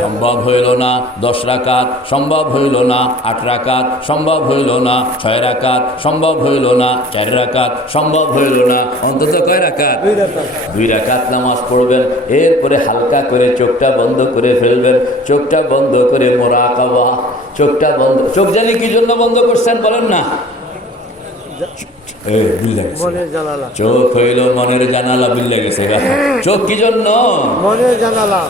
সম্ভব হইল না 10 রাকাত, সম্ভব হইল না 8 রাকাত, সম্ভব হইল না 6 রাকাত, সম্ভব হইল না 4 রাকাত, সম্ভব হইল না অন্তত কয় রাকাত? 2 রাকাত নামাজ পড়বেন। এরপরে হালকা করে চোখটা বন্ধ করে ফেলবেন, চোখটা বন্ধ করে মুরাকাবা, চোখটা বন্ধ। চোখ জানি কি জন্য বন্ধ করছেন বলেন না? চোখ হইল মনের জানালা, বিল লেগেছে। চোখ কি জন্য? মনের জানালা।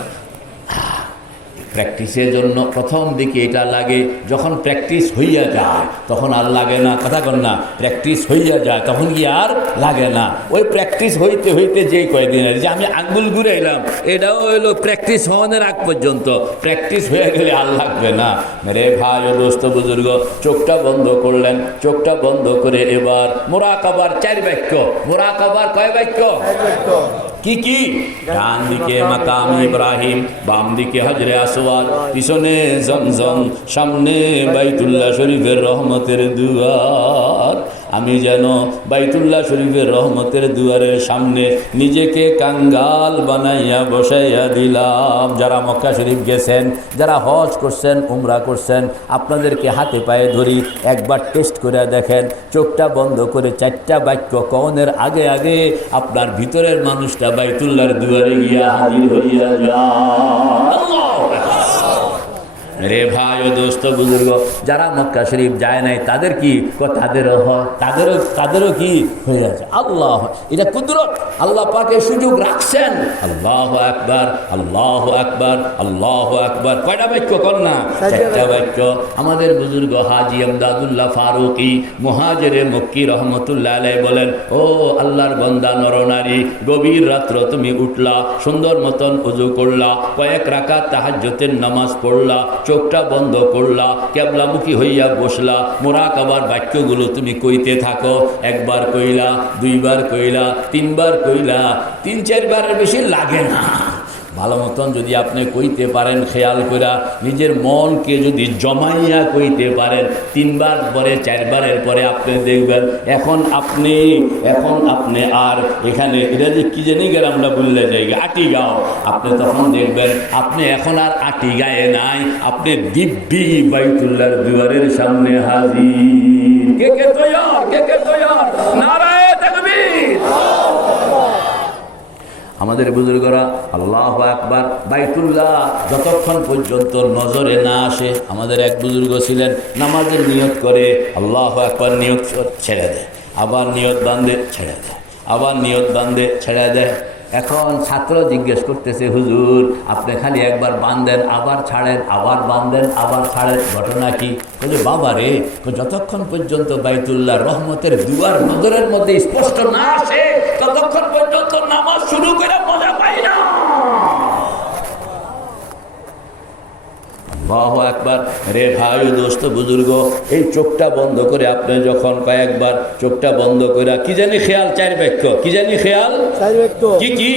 প্র্যাকটিসের জন্য প্রথম দিকে এটা লাগে, যখন প্র্যাকটিস হইয়া যায় তখন আর লাগে না। কথা কন না, প্র্যাকটিস হইয়া যায় তখন কি আর লাগে না। ওই প্র্যাকটিস হইতে হইতে যে কয়েকদিন আর যে আমি আঙ্গুল ঘুরে এলাম, এটাও হইলো প্র্যাকটিস হওয়ার আগ পর্যন্ত। প্র্যাকটিস হয়ে গেলে আর লাগবে না। মেরে ভাই ও দোস্ত বুজুর্গ, চোখটা বন্ধ করলেন। চোখটা বন্ধ করে এবার মুরাকাবার 4 বাক্য। মুরাকাবার কয় বাক্য? কি কি? ডান দিকে মাকাম ইব্রাহিম, বাম দিকে হজরে আসওয়াদ, পিছনে জমজম, সামনে বাইতুল্লাহ শরীফের রহমতের দুয়ার। আমি যেন বাইতুল্লাহ শরীফের রহমতের দুয়ারের সামনে নিজেকে কাঙ্গাল বানাইয়া বসাইয়া দিলাম। যারা মক্কা শরীফ গেছেন, যারা হজ করছেন, উমরা করছেন, আপনাদেরকে হাতে পায়ে ধরি, একবার টেস্ট করে দেখেন। চোখটা বন্ধ করে 4টা বাক্য কওনের আগে আগে আপনার ভিতরের মানুষটা বাইতুল্লাহর দুয়ারে গিয়া হাজির হইয়া যায়। রে ভাই ও দোস্ত বুজুর্গ, যারা মক্কা শরীফ যায় নাই তাদের কি? তাদেরও কি হয়ে গেছে। আল্লাহ, এটা কুদরত, আল্লাহ পাকে সুযোগ রাখছেন। আল্লাহু আকবার, আল্লাহু আকবার, আল্লাহু আকবার। কয়টা বাক্য কর না? 4টা বাক্য। আমাদের বুজুর্গ হাজী আমদাদুল্লাহ ফারুকি মুহাজিরে মক্কি রহমতুল্লাহ আলাইহি বলেন, ও আল্লাহর বান্দা নরনারী, গভীর রাত্র তুমি উঠলা, সুন্দর মতন ওযু করলা, কয়েক রাকাত তাহাজ্জুদের নামাজ পড়লা, চোখটা বন্ধ করলা, কেবলামুখী হইয়া বসলা, মুরাকাবার বাক্যগুলো তুমি কইতে থাকো। 1 বার কইলা, 2 বার কইলা, 3 বার কইলা, 3-4 বারের বেশি লাগে না। ভালো মতন যদি আপনি কইতে পারেন, খেয়াল কইরা নিজের মনকে যদি জমাইয়া কইতে পারেন, 3 বার পরে 4 বারের পরে আপনি দেখবেন এখন আপনি আর এখানে এটা যে কি জানি গেলে আমরা বললে যাই আটি গাও, আপনি তখন দেখবেন আপনি এখন আর আটি গায়ে নাই, আপনি দিব্যি বাইতুল্লাহর দুয়ারের সামনে হাজির। কে কে তৈয়ার? কে কে তৈয়ার? নারায়ে তাকবীর। আমাদের বুজুর্গরা আল্লাহু আকবার, বাইতুল্লাহ যতক্ষণ পর্যন্ত নজরে না আসে। আমাদের এক বুজুর্গ ছিলেন, নামাজের নিয়ত করে আল্লাহু আকবার, নিয়ত ছেড়ে দেয়, আবার নিয়ত বান্ধে ছেড়ে দেয়, আবার নিয়ত বান্ধে ছেড়ে দেয়। এখন ছাত্র জিজ্ঞেস করতেছে, হুজুর আপনি খালি একবার বাঁধেন, আবার ছাড়েন, আবার বাঁধেন, আবার ছাড়েন, ঘটনা কি? বলে বাবা রে, যতক্ষণ পর্যন্ত বাইতুল্লাহ রহমতের দুয়ার নজরের মধ্যে স্পষ্ট না আসে ততক্ষণ পর্যন্ত নামাজ শুরু করে মজা পাই না। আল্লাহু আকবার। রে ভাই দোস্ত বুজুর্গ, এই চোখটা বন্ধ করে আপনি যখন কয়েকবার চোখটা বন্ধ করে কি জানি খেয়াল 4 বাক্য, কি জানি খেয়াল 4 বাক্য। কি কি?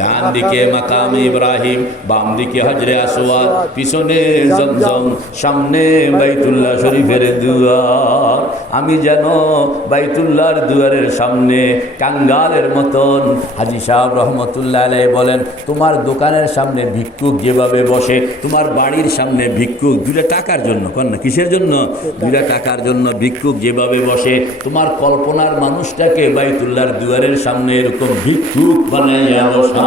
ডান দিকে মাকাম ইব্রাহিম, বাম দিকে হজরে আসওয়াদ, পিছনে জমজম, সামনে বাইতুল্লাহ শরীফের দুয়ার। আমি যেন বাইতুল্লাহর দুয়ারের সামনে কাঙ্গালের মতন। হাজী সাহেব রহমতুল্লাহ আলাইহি বলেন, তোমার দোকানের সামনে ভিক্ষুক যেভাবে বসে, তোমার বাড়ির সামনে ভিক্ষুক 2 টাকার জন্য, কন না কিসের জন্য? 2 টাকার জন্য ভিক্ষুক যেভাবে বসে, তোমার কল্পনার মানুষটাকে বাইতুল্লাহর দুয়ারের সামনে এরকম ভিক্ষুক বানাইয়া বসাও।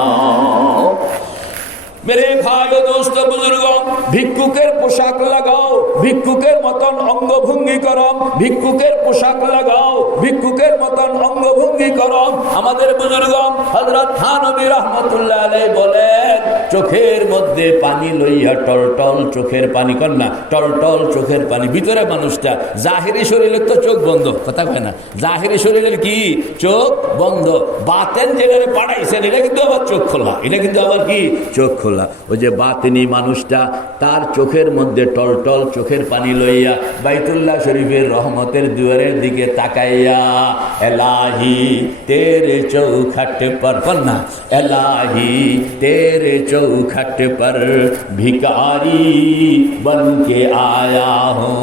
মেরে ভাই ও দোস্ত বুজুর্গ, ভিক্ষুকের পোশাক লাগাও, ভিক্ষুকের মতন অঙ্গভঙ্গি করো, ভিক্ষুকের পোশাক লাগাও, ভিক্ষুকের মতন অঙ্গভঙ্গি করো। আমাদের বুজুর্গ হযরত থানবী রাহমাতুল্লাহ আলাইহি বলেন, চোখের মধ্যে পানি লইয়া টলটল চোখের পানি, কর না টলটল চোখের পানি। ভিতরে মানুষটা জাহিরি শরীরের তো চোখ বন্ধ, কথা কয় না, জাহিরি শরীরের কি চোখ বন্ধ, বাতেন যেটা পাড়াইছেন এটা কিন্তু আবার চোখ খোলা, এটা কিন্তু আবার কি চোখ খোলা। ওই যে বাতিনি মানুষটা, তার চোখের মধ্যে টলটল চোখের পানি লইয়া বাইতুল্লাহ শরীফের রহমতের দুয়ারের দিকে তাকাইয়া, এলাহি তেরে চৌখট पर, না এলাহি তেরে চৌখট पर ভিকারি বনকে আয়া হো।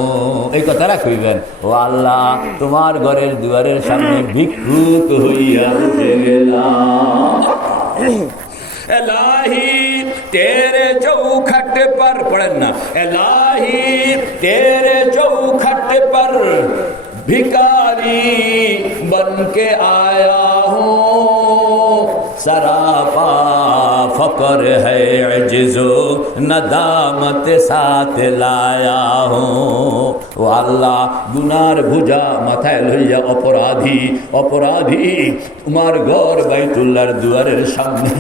এই কথাটা কইবেন, ও আল্লাহ তোমার ঘরের দুয়ারের সামনে ভিক্ষুক হইয়া বসে গেলাম। এলাহি तेरे चौखट पर, पढ़न ना, एलाही तेरे चौखट पर भिखारी बन के आया हूँ, सरापा फकर है अज्जो नदामत साथ लाया हूँ। ও আল্লাহ গুনার বোঝা মাথায় লইয়া অপরাধী তোমার ঘর বাইতুল্লাহর দুয়ারের সামনে,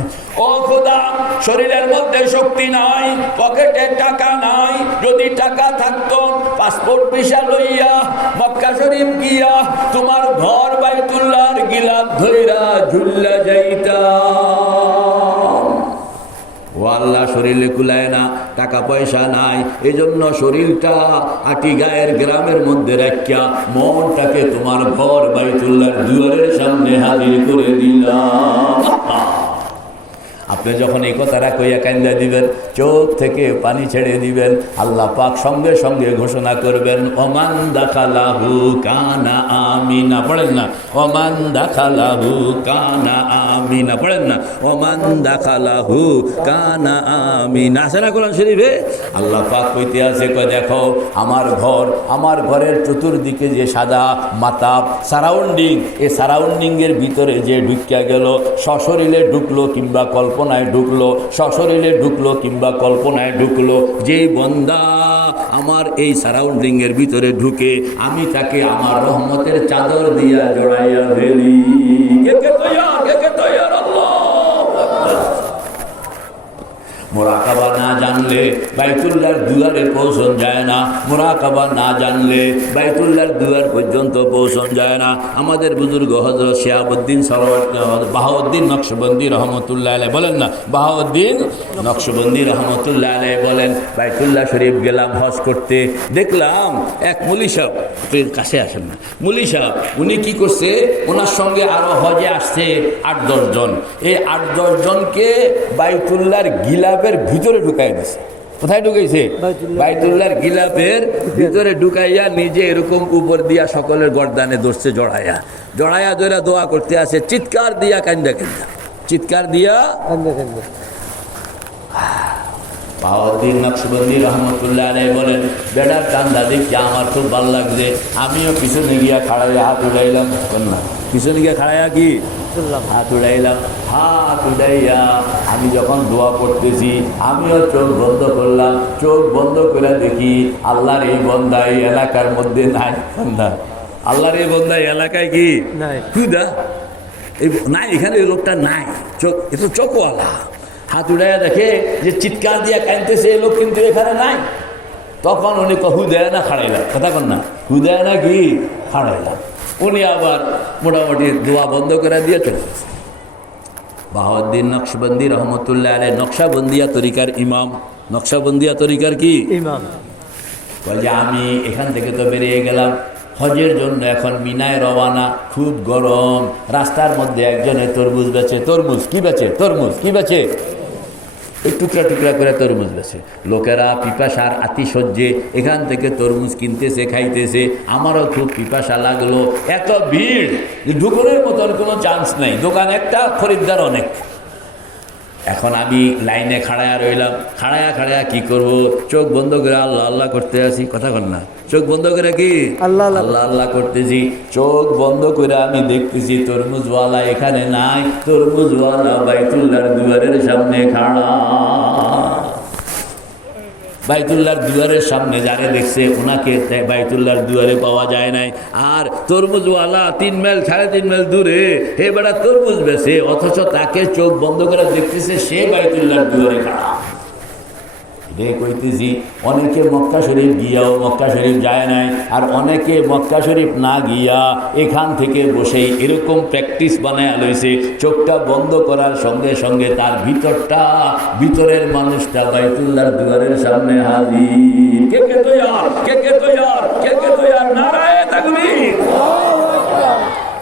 ও খোদা শরীরের মধ্যে শক্তি নাই, পকেটে টাকা নাই। যদি টাকা থাকতো পাসপোর্ট ভিসা লইয়া মক্কা শরীফ গিয়া তোমার ঘর বাইতুল্লাহর গিলাফ ধইরা ঝুল্লা যাইতা। ও আল্লাহ, শরীরে কুলায় না, টাকা পয়সা নাই, এজন্য শরীরটা আটি গায়ের গ্রামের মধ্যে রাখিয়া মনটাকে তোমার ঘর বাইতুল্লাহর দুয়ারের সামনে হাজির করে দিলাম। আপনি যখন এই কথাটা কইয়া কান্দা দিবেন, চোখ থেকে পানি ছেড়ে দিবেন, আল্লাহ পাক সঙ্গে সঙ্গে ঘোষণা করবেন, ওমান দাখালাহু কানা আমিনা। পড়েন না, ওমান দাখালাহু কানা আমিনা। পড়েন না, ওমান দাখালাহু কানা আমিনা। আছে না কোরআন শরীফে? আল্লাহ পাক কইতে আছে, কয় দেখো আমার ঘর, আমার ঘরের চতুর্দিকে যে সাদা মাতাব সারাউন্ডিং, এই সারাউন্ডিংয়ের ভিতরে যে ঢুকিয়া গেল, সশরীরে ঢুকলো কিংবা কল্পনায় ঢুকলো, সশরীরে ঢুকলো কিংবা কল্পনায় ঢুকলো, যেই বন্দা আমার এই সারাউন্ডিংয়ের ভিতরে ঢুকে আমি তাকে আমার রহমতের চাদর দিয়া জড়াইয়া ফেলি। কে কে তৈয়ার? কে কে তৈয়ার? আল্লাহ। মুরাকাবা না জানলে বাইতুল্লাহর দুয়ারে পৌঁছন যায় না। মুরাকাবা না জানলে বাইতুল্লাহর দুয়ার পর্যন্ত পৌঁছন যায় না। আমাদের বুজুর্গ হযরত শিহাবুদ্দিন বাহাউদ্দিন নকশবন্দি রহমতুল্লাহ আলাইহি বলেন না, বাহাউদ্দিন নকশবন্দি রহমতুল্লাহ আলাইহি বলেন, বাইতুল্লাহ শরীফ গেলাম হজ করতে, দেখলাম এক মুলি সাহেব, কাছে আসেন না, মুলি সাহেব উনি কি করছে, ওনার সঙ্গে আরো হজে আসছে 8-10 জন। এই 8-10 জনকে বাইতুল্লাহর গিলাফের ভিতরে ঢুকাই দিছে। কোথায় ঢুকাইছে? বাইতুল্লাহর গিলাফের ভিতরে ঢুকাইয়া নিজে এরকম উপর দিয়া সকলের গর্দানে ধরছে, জড়াইয়া জড়াইয়া ধরে দোয়া করতে আছে, চিৎকার দিয়া কান্দা কান্দা, চিৎকার দিয়া কান্দা কান্দা। বাহাউদ্দিন নকশবন্দি রহমতুল্লাহ আলাইহি বলেন, বেটার কান্দা দেখি আমার খুব ভালো লাগছে, আমিও পিছনে গিয়া খাড়াইয়া হাত উড়াইলাম। না, পিছনে গিয়া খাড়াইয়া কি হাত উড়াইলাম, হাত উড়াইয়া আমি যখন দোয়া করতেছি আমিও চোখ বন্ধ করলাম। চোখ বন্ধ করে দেখি আল্লাহর এই বন্দা এই এলাকার মধ্যে নাই। বন্দা আল্লাহর এই বন্দা এই এলাকায় কি নাই, নাই, এখানে এই লোকটা নাই। চোখ, এ তো চোখওয়ালা। হাত উড়াইয়া দেখে যে চিৎকার দিয়া কাঁদতেছে এই লোক কিন্তু এখানে নাই। তখন উনি হুদায় না খাড়াইলাম, কথা কন না, হুদায় না কি খাড়াইলাম। উনি আবার মোটামুটি দোয়া বন্ধ করে দিয়ে চলে গেছে। বাহাউদ্দিন নকশবন্দি রহমতুল্লাহ আলাইহি নকশাবন্দিয়া তরিকার ইমাম, নকশাবন্দিয়া তরিকার কি ইমাম, বলে আমি এখান থেকে তো বেরিয়ে গেলাম হজের জন্য, এখন মিনায় রওয়ানা, খুব গরম, রাস্তার মধ্যে একজনে তরমুজ বেচে, তরমুজ কি বেচে, তরমুজ কি বেচে, ওই টুকরা টুকরা করে তরমুজ বেছে। লোকেরা পিপাসার আতিশয্যে এখান থেকে তরমুজ কিনতেছে, খাইতেছে। আমারও খুব পিপাসা লাগলো, এত ভিড়, ঢুকুনের মতন কোনো চান্স নেই, দোকান একটা, খরিদ্দার অনেক। এখন আমি লাইনে খাড়ায়া রইলাম, খাড়ায়া খাড়ায়া কি করব, চোখ বন্ধ করে আল্লাহ আল্লাহ করতে আসি, কথা কন না, চোখ বন্ধ করে কি আল্লাহ আল্লাহ আল্লাহ করতেছি। চোখ বন্ধ করে আমি দেখতেছি তরমুজওয়ালা এখানে নাই, তরমুজওয়ালা বাইতুল্লাহর দুয়ারের সামনে খাড়া। বাইতুল্লাহর দুয়ারের সামনে যারে দেখছে ওনাকে বাইতুল্লাহর দুয়ারে পাওয়া যায় নাই। আর তরমুজওয়ালা 3 মাইল 3.5 মাইল দূরে হে বেড়া তরমুজ বেছে, অথচ তাকে চোখ বন্ধ করে দেখতেছে সে বাইতুল্লাহর দুয়ারে খাড়া। কইতেছি অনেকে মক্কা শরীফ গিয়াও মক্কা শরীফ যায় নাই, আর অনেকে মক্কা শরীফ না গিয়া এখান থেকে বসেই এরকম প্র্যাকটিস বানায় লইছে, চোখটা বন্ধ করার সঙ্গে সঙ্গে তার ভিতরের মানুষটা বাইতুল্লাহর দুয়ারের সামনে হাজির। কে কে তৈয়ার, কে কে তৈয়ার, কে কে তৈয়ার? নারায়ে তাকবীর।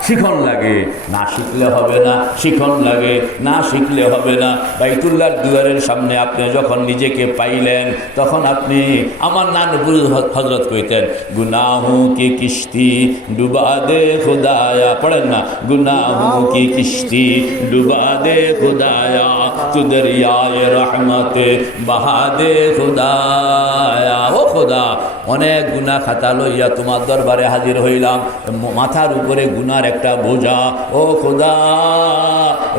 শিখন লাগে, না শিখলে হবে না, শিখন লাগে, না শিখলে হবে না। বাইতুল্লাহর দুয়ারের সামনে আপনি যখন নিজেকে পাইলেন, তখন আপনি, আমার নানপুর হজরত কইতেন, গুনাহু কি কিস্তি ডুবা দে খুদায়া, পড়েন না, গুনাহু কি কিস্তি ডুবা দে খুদায়া, তু দরিয়ায়ে রহমতে বহা দে খুদায়া। ও খোদা, অনেক গুনাহ খাতা লইয়া তোমার দরবারে হাজির হইলাম, মাথার উপরে গুনার একটা বোঝা। ও খোদা,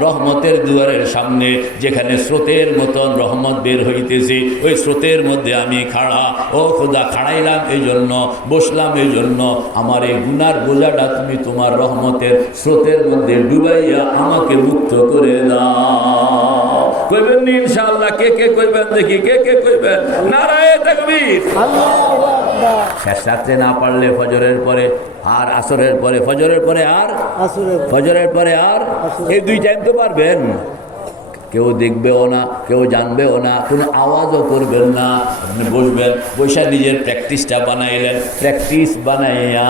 রহমতের দুয়ারের সামনে যেখানে স্রোতের মতন রহমত বের হইতেছে, ওই স্রোতের মধ্যে আমি খাড়া। ও খোদা, খাড়াইলাম এই জন্য, বসলাম এই জন্য, আমার এই গুনার বোঝাটা তুমি তোমার রহমতের স্রোতের মধ্যে ডুবাইয়া আমাকে মুক্ত করে দাও। কইবেন নি ইনশাআল্লাহ? কে কে কইবেন দেখি, কে কে কইবেন? নারায়ে তাকবীর। শেষ রাত্রে না পারলে ফজরের পরে আর আসরের পরে, ফজরের পরে আর ফজরের পরে আর এই 2 টাইম তো পারবেন। কেউ দেখবেও না, কেউ জানবেও না, কোনো আওয়াজও করবেন না। আপনি বসবেন, বৈশা নিজের প্র্যাকটিসটা বানাইলেন। প্র্যাকটিস বানাইয়া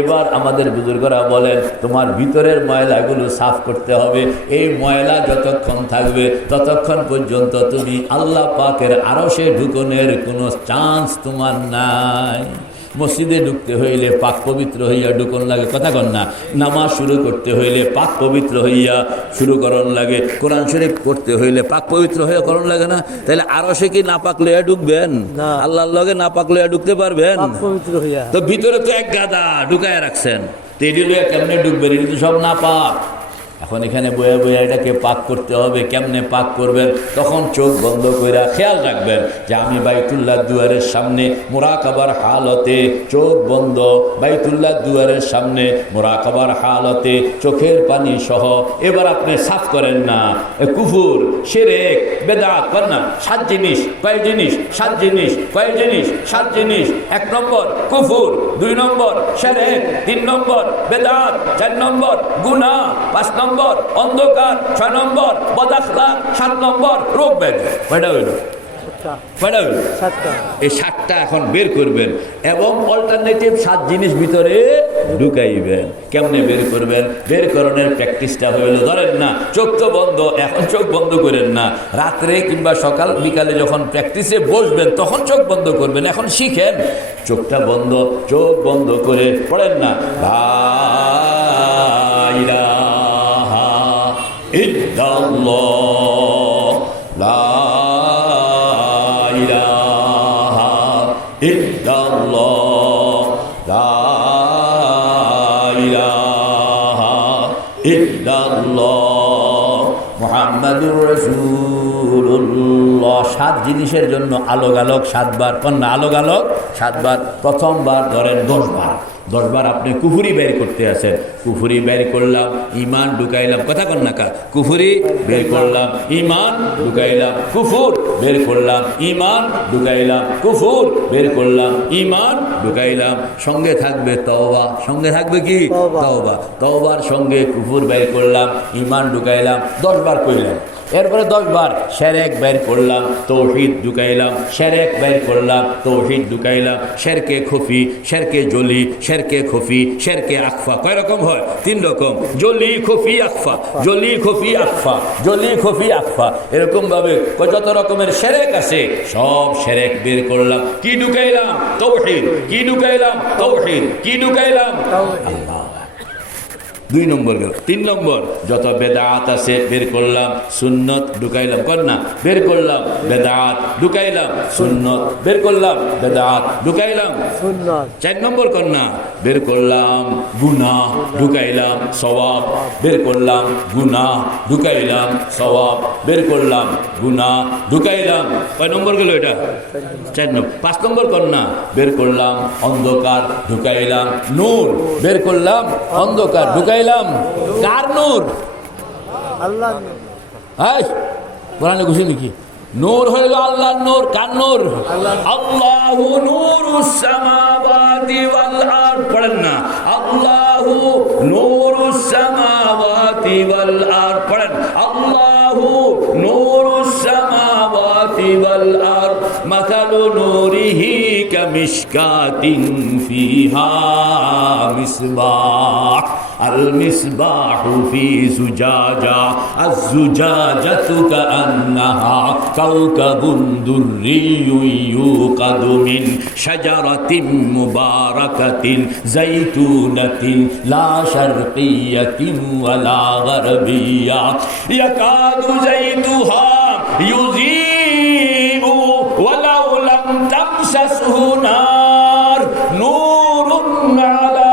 এবার আমাদের বুজুর্গরা বলেন তোমার ভিতরের ময়লাগুলো সাফ করতে হবে। এই ময়লা যতক্ষণ থাকবে ততক্ষণ পর্যন্ত তুমি আল্লাহ পাকের আরশে ঢুকনের কোনো চান্স তোমার নাই। মসজিদে ঢুকতে হইলে পাক পবিত্র হইয়া ঢুকন লাগে, কথা কন না। নামাজ শুরু করতে হইলে পাক পবিত্র হইয়া শুরু করন লাগে। কোরআন শরীফ করতে হইলে পাক পবিত্র হইয়া করন লাগে না? তাহলে আরো সে কি না পাক লইয়া ঢুকবেন? আল্লাহর লগে না পাক লইয়া ঢুকতে পারবেন? তো ভিতরে তো এক গাদা ঢুকায় রাখছেন, তো এটি লইয়া কেমনে ঢুকবেন? এটি তো সব না পাক। এখন এখানে বইয়া বইয়া এটাকে পাক করতে হবে। কেমনে পাক করবেন? তখন চোখ বন্ধ করে খেয়াল রাখবেন যে আমি বাইতুল্লাহ দুয়ারের সামনে মুরাকাবার হালতে, চোখ বন্ধ, বাইতুল্লাহ দুয়ারের সামনে মুরাকাবার হালতে, চোখের পানি সহ। এবার আপনি সাফ করেন না কুফুর, শিরক, বেদাত। কর না 7 জিনিস। কয় জিনিস? 7 জিনিস। কয় জিনিস? 7 জিনিস। 1 নম্বর কুফুর, 2 নম্বর শিরক, 3 নম্বর বেদাত, 4 নম্বর গুনাহ, 5 নম্বর অন্ধকার, 6 নম্বর বদআখলাক, 7 নম্বর রোগ ব্যাধি। কয়টা হইল? এই 7টা এখন বের করবেন এবং অল্টারনেটিভ 7 জিনিস ভিতরে ঢুকাইবেন। কেমনে বের করবেন? বের করণের প্র্যাকটিসটা হইল, ধরেন না চোখ তো বন্ধ, এখন চোখ বন্ধ করেন না। রাত্রে কিংবা সকাল বিকালে যখন প্র্যাকটিসে বসবেন তখন চোখ বন্ধ করবেন। এখন শিখেন চোখটা বন্ধ, চোখ বন্ধ করে পড়েন না লা ইলাহা ইল্লাল্লাহ, লা ইলাহা ইল্লাল্লাহ, লা ইলাহা ইল্লাল্লাহ মুহাম্মাদুর রাসূলুল্লাহ। 7 জিনিসের জন্য আলোক আলোক 7 বার। কন্যা আলোক আলোক 7 বার। প্রথমবার ধরেন 10 বার। 10 বার আপনি কুফুরি বের করতে আছেন। কুফুরি বের করলাম, ইমান ঢুকাইলাম। কথা কন না কা? কুফুরি বের করলাম, ইমান ঢুকাইলাম, কুফুর বের করলাম, ইমান ঢুকাইলাম, কুফুর বের করলাম, ইমান ঢুকাইলাম। সঙ্গে থাকবে তওবা। সঙ্গে থাকবে কি? তওবা। তওবার সঙ্গে কুফুর বের করলাম, ইমান ঢুকাইলাম। 10 বার কইলাম। এরপরে 10 বার শিরক বের করলাম, তাওহীদ ঢুকাইলাম, শিরক বের করলাম, তাওহীদ ঢুকাইলাম। শিরকে খুফি, শিরকে জলি, শিরকে খুফি, শিরকে আকফা। কয় রকম হয়? 3 রকম। জলি, খুফি, আকফা। জলি, খুফি, আকফা। জলি, খুফি, আকফা। এরকম ভাবে যত রকমের শিরক আছে সব শিরক বের করলাম। কি ঢুকাইলাম? তাওহীদ। কি ঢুকাইলাম? তাওহীদ। কি ঢুকাইলাম? আল্লাহ। 2 নম্বর গেল। 3 নম্বর যত বেদাত আছে বের করলাম, সুন্নত ঢুকাইলাম। কর না? বের করলাম বেদাত, ঢুকাইলাম সুন্নত, বের করলাম বেদাত, ঢুকাইলাম সুন্নত। 4 নম্বর কর না? বের করলাম গুনাহ, ঢুকাইলাম সওয়াব, বের করলাম গুনাহ, ঢুকাইলাম সওয়াব, বের করলাম গুনাহ, ঢুকাইলাম। কয় নম্বর গেল এটা? 4 নম্বর। 5 নম্বর কর না? বের করলাম অন্ধকার, ঢুকাইলাম নূর, বের করলাম অন্ধকার, ঢুকাইলাম কার নূর? আল্লাহ। হ্যাঁ, কোরআনে খুশি নাকি? নূর হইল আল্লাহর নূর। কার নূর? আল্লাহু নূরুস সামাওয়াতি ওয়াল আরদ। পড়েন না আল্লাহু নূরুস সামাওয়াতি ওয়াল আরদ। পড়েন আল্লাহু নূরুস সামাওয়াতি ওয়াল আরদ মাসালু নূরিহি কামিশকাতিন ফিহা মিসবাহ। المصباح في زجاجة الزجاجة كأنها كوكب دري يوقد من شجرة مباركة زيتونة لا شرقية ولا غربية يكاد زيتها يضيء ولو لم تمسسه نار نور على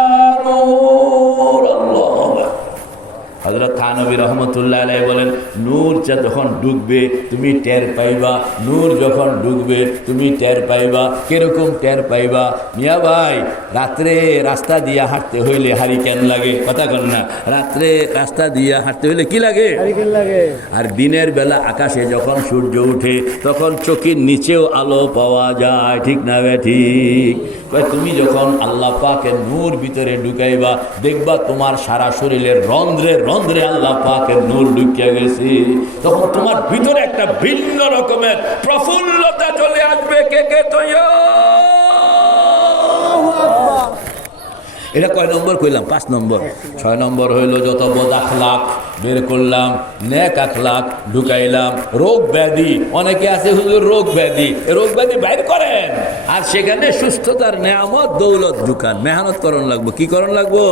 হযরত থানবী রহমতুল্লাহ আলাইহি বলেন, নূর যখন ঢুকবে তুমি টের পাইবা, নূর যখন ঢুকবে তুমি টের পাইবা। কিরকম টের পাইবা? মিয়া ভাই, রাত্রে রাস্তা দিয়া হাঁটতে হইলে হারিকেন লাগে, কথা কন না? রাত্রে রাস্তা দিয়া হাঁটতে হইলে কি লাগে? হারিকেন লাগে। আর দিনের বেলা আকাশে যখন সূর্য উঠে তখন চোখের নিচেও আলো পাওয়া যায়, ঠিক না বে ঠিক? তুমি যখন আল্লাহ পাকের নূর ভিতরে ঢুকাইবা দেখবা তোমার সারা শরীরের রন্ধ্রে রন্ধ্রে আল্লাহ পাকের নূর ঢুকিয়া গেছে। তখন তোমার ভিতরে একটা ভিন্ন রকমের প্রফুল্লতা চলে আসবে। কে কে তো এটা কয় নম্বর কইলাম? 5 নম্বর। 6 নম্বর হইল যত বদ আখলাক বের করলাম, নেক আখলাক ঢুকাইলাম। রোগ ব্যাধি, অনেকে আছে হুজুর রোগ ব্যাধি, রোগ ব্যাধি বাইর করেন আর সেখানে সুস্থতার নেয়ামত দৌলত ঢুকান। মেহনত করণ লাগবো। কি করণ লাগবো?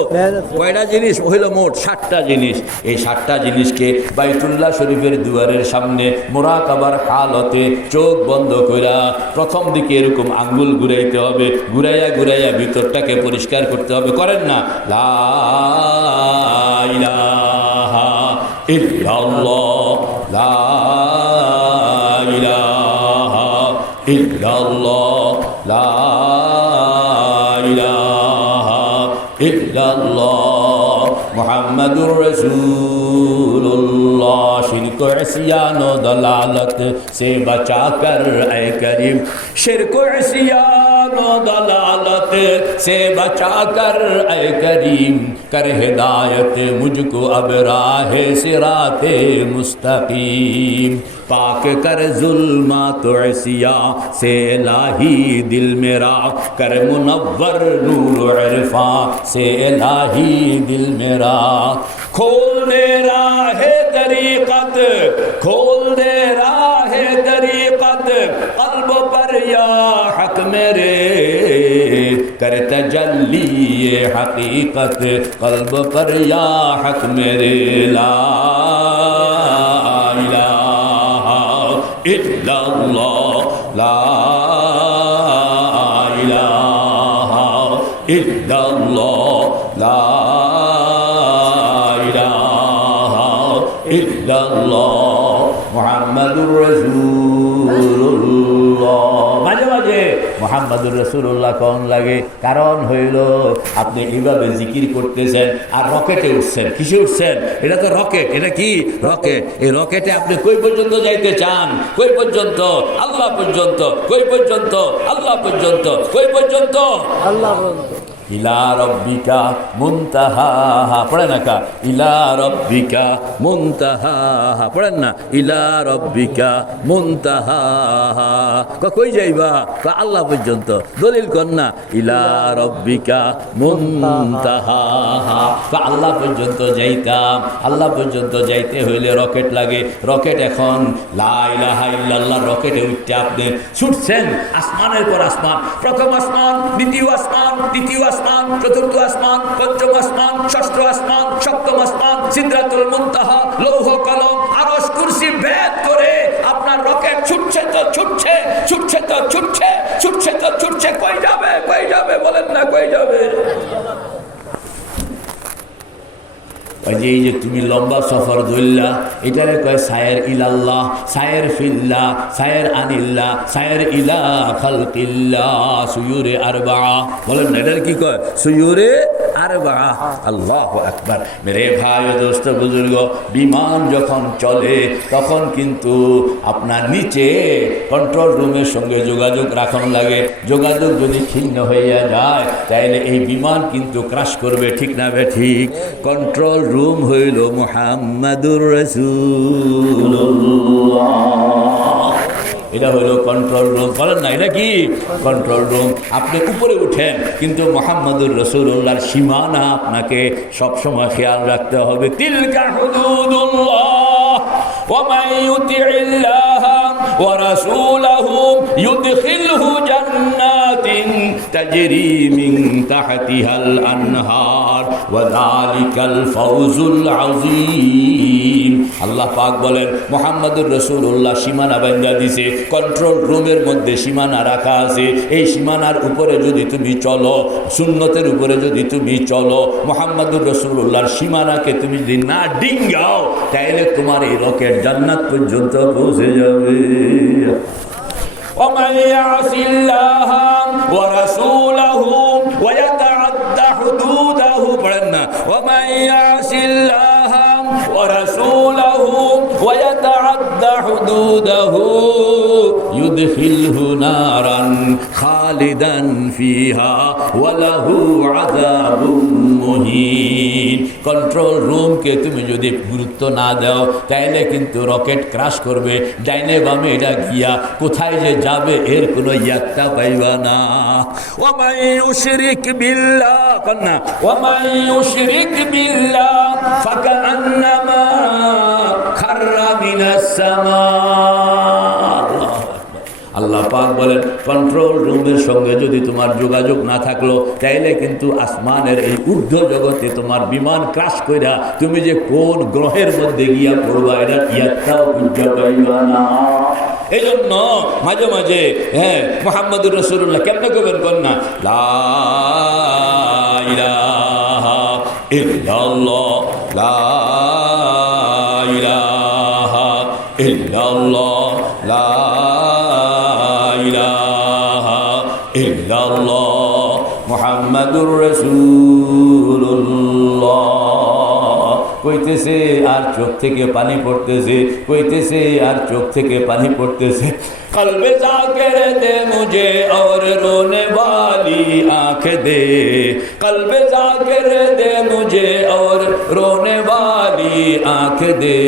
কয়টা জিনিস হইল? মোট 7টা জিনিস। এই 7টা জিনিসকে বাইতুল্লাহ শরীফের দুয়ারের সামনে মুরাকাবার হালতে চোখ বন্ধ কইরা প্রথম দিকে এরকম আঙ্গুল ঘুরাইতে হবে, ঘুরাইয়া ঘুরাইয়া ভিতরটাকে পরিষ্কার করতে হবে। করেন না? লা ইলাহা ইল্লাল্লাহ, লা ইলাহা ইল্লাল্লাহ, লা ইলাহা ইল্লাল্লাহ মুহাম্মাদুর রাসূলুল্লাহ। शिरक इस्यान व दलालत से बचा कर ऐ करीम, शिरक इस्यान व दलालत से बचा कर ऐ करीम, कर हिदायत मुझको अब राह सिराते मुस्तकीम, पाक कर जुल्मात इस्या से इलाही दिल मेरा, कर मुनव्वर नूर इरफा से इलाही दिल मेरा, खोल दे राहे तरीक़त, खोल दे राहे तरीक़त क़ल्ब पर या हक मेरे, कर तजल्ली ये हकीकत क़ल्ब पर या हक मेरे, ला इलाहा इल्लल्लाह, ला इलाहा इल्लल्लाह, ला মুহাম্মাদুর রাসূলুল্লাহ। মাঝে মাঝে মুহাম্মাদুর রাসূলুল্লাহ কোন লাগে? কারণ হইল আপনি এইভাবে জিকির করতেছেন আর রকেটে উঠছেন। কিসে উঠছেন? এটা তো রকেট। এটা কি? রকেট। এই রকেটে আপনি কই পর্যন্ত যাইতে চান? কই পর্যন্ত? আল্লাহ পর্যন্ত। কই পর্যন্ত? আল্লাহ পর্যন্ত। কই পর্যন্ত? আল্লাহ পর্যন্ত। ইলা রব্বিকা মুনতাহাহা, পড়েন না কা? ইলা রব্বিকা মুনতাহাহা, পড়েন না? ইলা রব্বিকা মুনতাহাহা। কই যাইবা? আল্লাহ পর্যন্ত। দলিল কর না? ইলা রব্বিকা মুনতাহাহা, আল্লাহ পর্যন্ত যাইতাম। আল্লাহ পর্যন্ত যাইতে হইলে রকেট লাগে। রকেট এখন লা ইলাহা ইল্লাল্লাহ রকেটে উঠতে আপনি ছুটছেন আসমানের পর আসমান। প্রথম আসমান, দ্বিতীয় আসমান, তৃতীয় আসমান, চতুর্থ আসমান, পঞ্চম আসমান, ষষ্ঠ আসমান, সপ্তম আসমান, সিদরাতুল মুনতাহা, লৌহ কলম, আরশ কুরসি ভেদ করে আপনার রকেট ছুটছে তো ছুটছে, ছুটছে তো ছুটছে, ছুটছে তো ছুটছে। কই যাবে? কই যাবে? বলেন না কই যাবে? এই যে তুমি লম্বা সফর ধরলা, এটারে কয় সায়ের ইলাল্লাহ, সায়ের ফিল্লাহ, সায়ের আনিল্লাহ, সায়ের ইলা খালকিল্লাহ, সুয়ুরে আরবা। বলেন না এটার কি কয়? সুয়ুরে আরবা। আল্লাহু আকবার। মেরে ভাই ও দোস্ত বুজুর্গ, বিমান যখন চলে তখন কিন্তু আপনার নিচে কন্ট্রোল রুমের সঙ্গে যোগাযোগ রাখন লাগে। যোগাযোগ যদি ছিন্ন হইয়া যায় তাহলে এই বিমান কিন্তু ক্রাশ করবে, ঠিক না বে ঠিক? কন্ট্রোল রুম হইল মুহাম্মাদুর রাসূলুল্লাহ। এটা হইল কন্ট্রোল রুম। বলেন না এটা কি? Control room. আপনি উপরে উঠেন কিন্তু মুহাম্মাদুর রাসূলুল্লাহর সীমানা আপনাকে সবসময় খেয়াল রাখতে হবে। তিলকা হুদুদুল্লাহ ওয়া মান ইউতিইল্লাহা ওয়া রাসূলাহু ইউদখিলহু জান্নাতিন তাজরি মিন তাহতিহাল আনহার। ওয়া যালিকাল ফাউজুল আযীম। আল্লাহ পাক বলেন মুহাম্মদুর রাসূলুল্লাহ সীমানা বাঁধা দিয়েছে, কন্ট্রোল রুমের মধ্যে সীমানা রাখা আছে। এই সীমানার উপরে যদি তুমি চলো, সুন্নতের উপরে যদি তুমি চলো, মুহাম্মদুর রাসূলুল্লাহর সীমানাকে তুমি যদি না ডিঙ্গাও, তাহলে তোমার এই রকেট জান্নাত পর্যন্ত পৌঁছে যাবে। ومن يعص الله ورسوله ويتعد حدوده পড়েন না, ومن يعص الله ورسوله ويتعد حدوده يدخله نارا خالدا فيها وله عذاب مهين। কন্ট্রোল রুমকে তুমি যদি গুরুত্ব না দাও, তাইলে কিন্তু রকেট ক্রাশ করবে, ডাইনে বামে এটা গিয়া কোথায় যে যাবে এর কোনো ইয়াত্তা পাইবা না। ওয়ামান ইউশরিক বিল্লাহ কন্না, ওয়ামান ইউশরিক বিল্লাহ ফাকান্নামা খাররা মিনাস সামা। আল্লাহ পাক বলেন কন্ট্রোল রুমের সঙ্গে যদি তোমার যোগাযোগ না থাকলো, তাইলে কিন্তু আসমানের এই ঊর্ধ্ব জগতে তোমার বিমান ক্রাশ কইরা তুমি যে কোন গ্রহের মধ্যে গিয়া পড়বা এটা ইয়াত্তাও বুঝা পাইবা না। এই জন্য মাঝে মাঝে মুহাম্মদুর রাসূলুল্লাহ কেমনে করবেন কন্যা, লা ইলাহা ইল্লাল্লাহ, লা ইলাহা ইল্লাল্লাহ, লা ইলাহা ইল্লাল্লাহ মুহাম্মাদুর রাসূলুল্লাহ। কইতেছে আর চোখ থেকে পানি পড়তেছে, কইতেছে আর চোখ থেকে পানি পড়তেছে। कल्बे जाकिर दे मुझे और रोने वाली आँख दे, कल्बे जाकिर दे मुझे और रोने वाली आँख दे,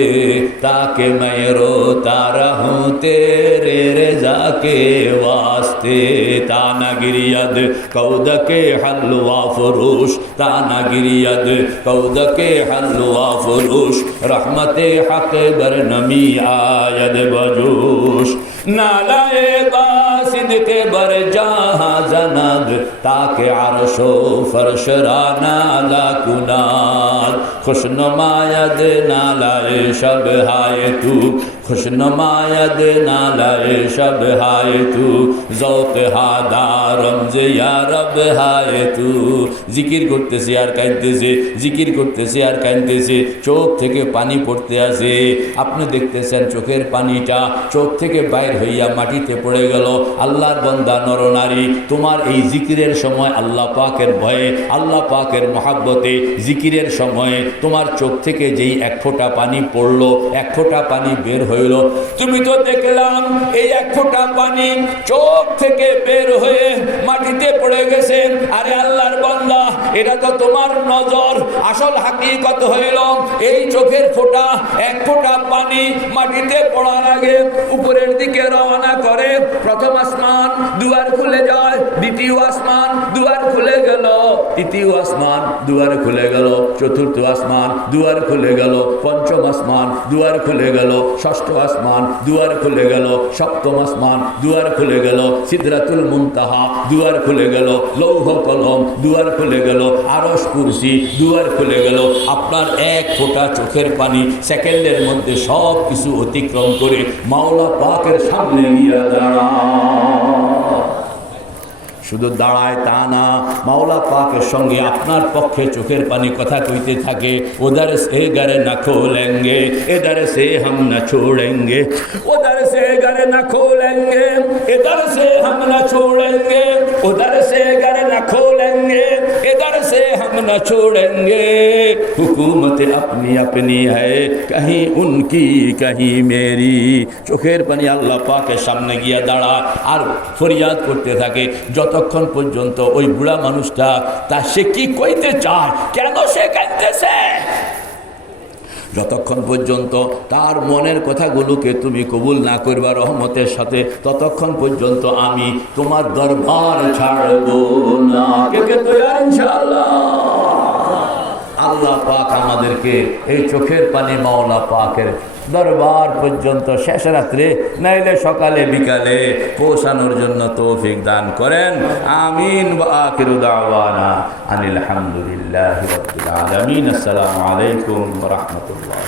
ताकि मैं रोता रहूं तेरे रज़ा के वास्ते। ताना गिरियद कौद के हलवा फरोश, ताना गिरियद कौद के हलवा फरोश, रहमते हक बर नमी आयद बजोश। नालाए बासिद के बर जहाँ जनाद, ताकि अर्शो फर्श रा नाला कुनाद। खुशनुमायद नालाए शब हाय तू, खुशनुमायद नालाए शब हाय तू, ज़ौक़ हादा रमज़ या रब हाय तू। जिकिर করতেছে আর কাঁদতেছে, জিকির করতেছে আর কাঁদতেছে, চোখ থেকে পানি পড়তে আসে। আপনি দেখতেছেন চোখের পানিটা চোখ থেকে বাইর হইয়া মাটিতে পড়ে গেল। আল্লাহর বান্দা নরনারী, তোমার এই জিকিরের সময় আল্লাহ পাকের ভয়ে, আল্লাহ পাকের মহাব্বতে জিকিরের সময়ে তোমার চোখ থেকে যেই এক ফোঁটা পানি পড়লো, এক ফোঁটা পানি বের হইল, তুমি তো দেখলাম এই এক ফোঁটা পানি চোখ থেকে বের হয়ে মাটিতে পড়ে গেছে। আরে আল্লাহর বান্দা, এটা তো তোমার নজর। আসল হাকিকত হইল এই চোখের ফোঁটা, এক ফোঁটা পানি মাটিতে পড়ার আগে উপরের দিকে রওনা করে। প্রথম আসমান দুয়ার খুলে যায়, দ্বিতীয় আসমান দুয়ার খুলে গেল, তৃতীয় আসমান দুয়ার খুলে গেল, চতুর্থ আসমান দুয়ার খুলে গেল, পঞ্চম আসমান দুয়ার খুলে গেল, ষষ্ঠ আসমান দুয়ার খুলে গেল, সপ্তম আসমান দুয়ার খুলে গেল, সিদরাতুল মুনতাহা দুয়ার খুলে গেল, লৌহ কলম দুয়ার খুলে গেল, আরশ কুরসি দুয়ার খুলে গেল। আপনার এক ফোঁটা চোখের পানি সেকেন্ডের মধ্যে সব কিছু অতিক্রম করে মাওলা পাকের সামনে গিয়ে দাঁড়ায়। শুধু দাঁড়ায় তা না, মাওলা পাকের সঙ্গে আপনার পক্ষে চোখের পানি কথা কইতে থাকে। উধর সে ঘর না খোলেंगे, इधर से हम न छोड़ेंगे, उधर से घर न खोलेंगे, इधर से हम न छोड़ेंगे, उधर से घर न खोलेंगे, इधर से हम न छोड़ेंगे। हुकूमत अपनी अपनी है, कहीं उनकी कहीं मेरी। চোখের পানি আল্লাহ পাকের সামনে গিয়া দাঁড়ায় আর ফরিয়াদ করতে থাকে। যতক্ষণ পর্যন্ত ওই বুড়া মানুষটা তা সে কি কইতে চায়, কেন সে কাঁদতেছে, যতক্ষণ পর্যন্ত তার মনের কথাগুলোকে তুমি কবুল না করবা রহমতের সাথে, ততক্ষণ পর্যন্ত আমি তোমার দরবার ছাড়ব না। কে কে তৈরি ইনশাআল্লাহ? আল্লাহ পাক আমাদেরকে এই চোখের পানি মাওলা পাকের দরবার পর্যন্ত শেষ রাত্রে নাইলে সকালে বিকালে পৌঁছানোর জন্য তৌফিক দান করেন। আমিন। ওয়া আখিরু দাওয়ানা আনিল হামদুলিল্লাহি রাব্বিল আলামিন। আসসালামু আলাইকুম ওয়া রাহমাতুল্লাহ।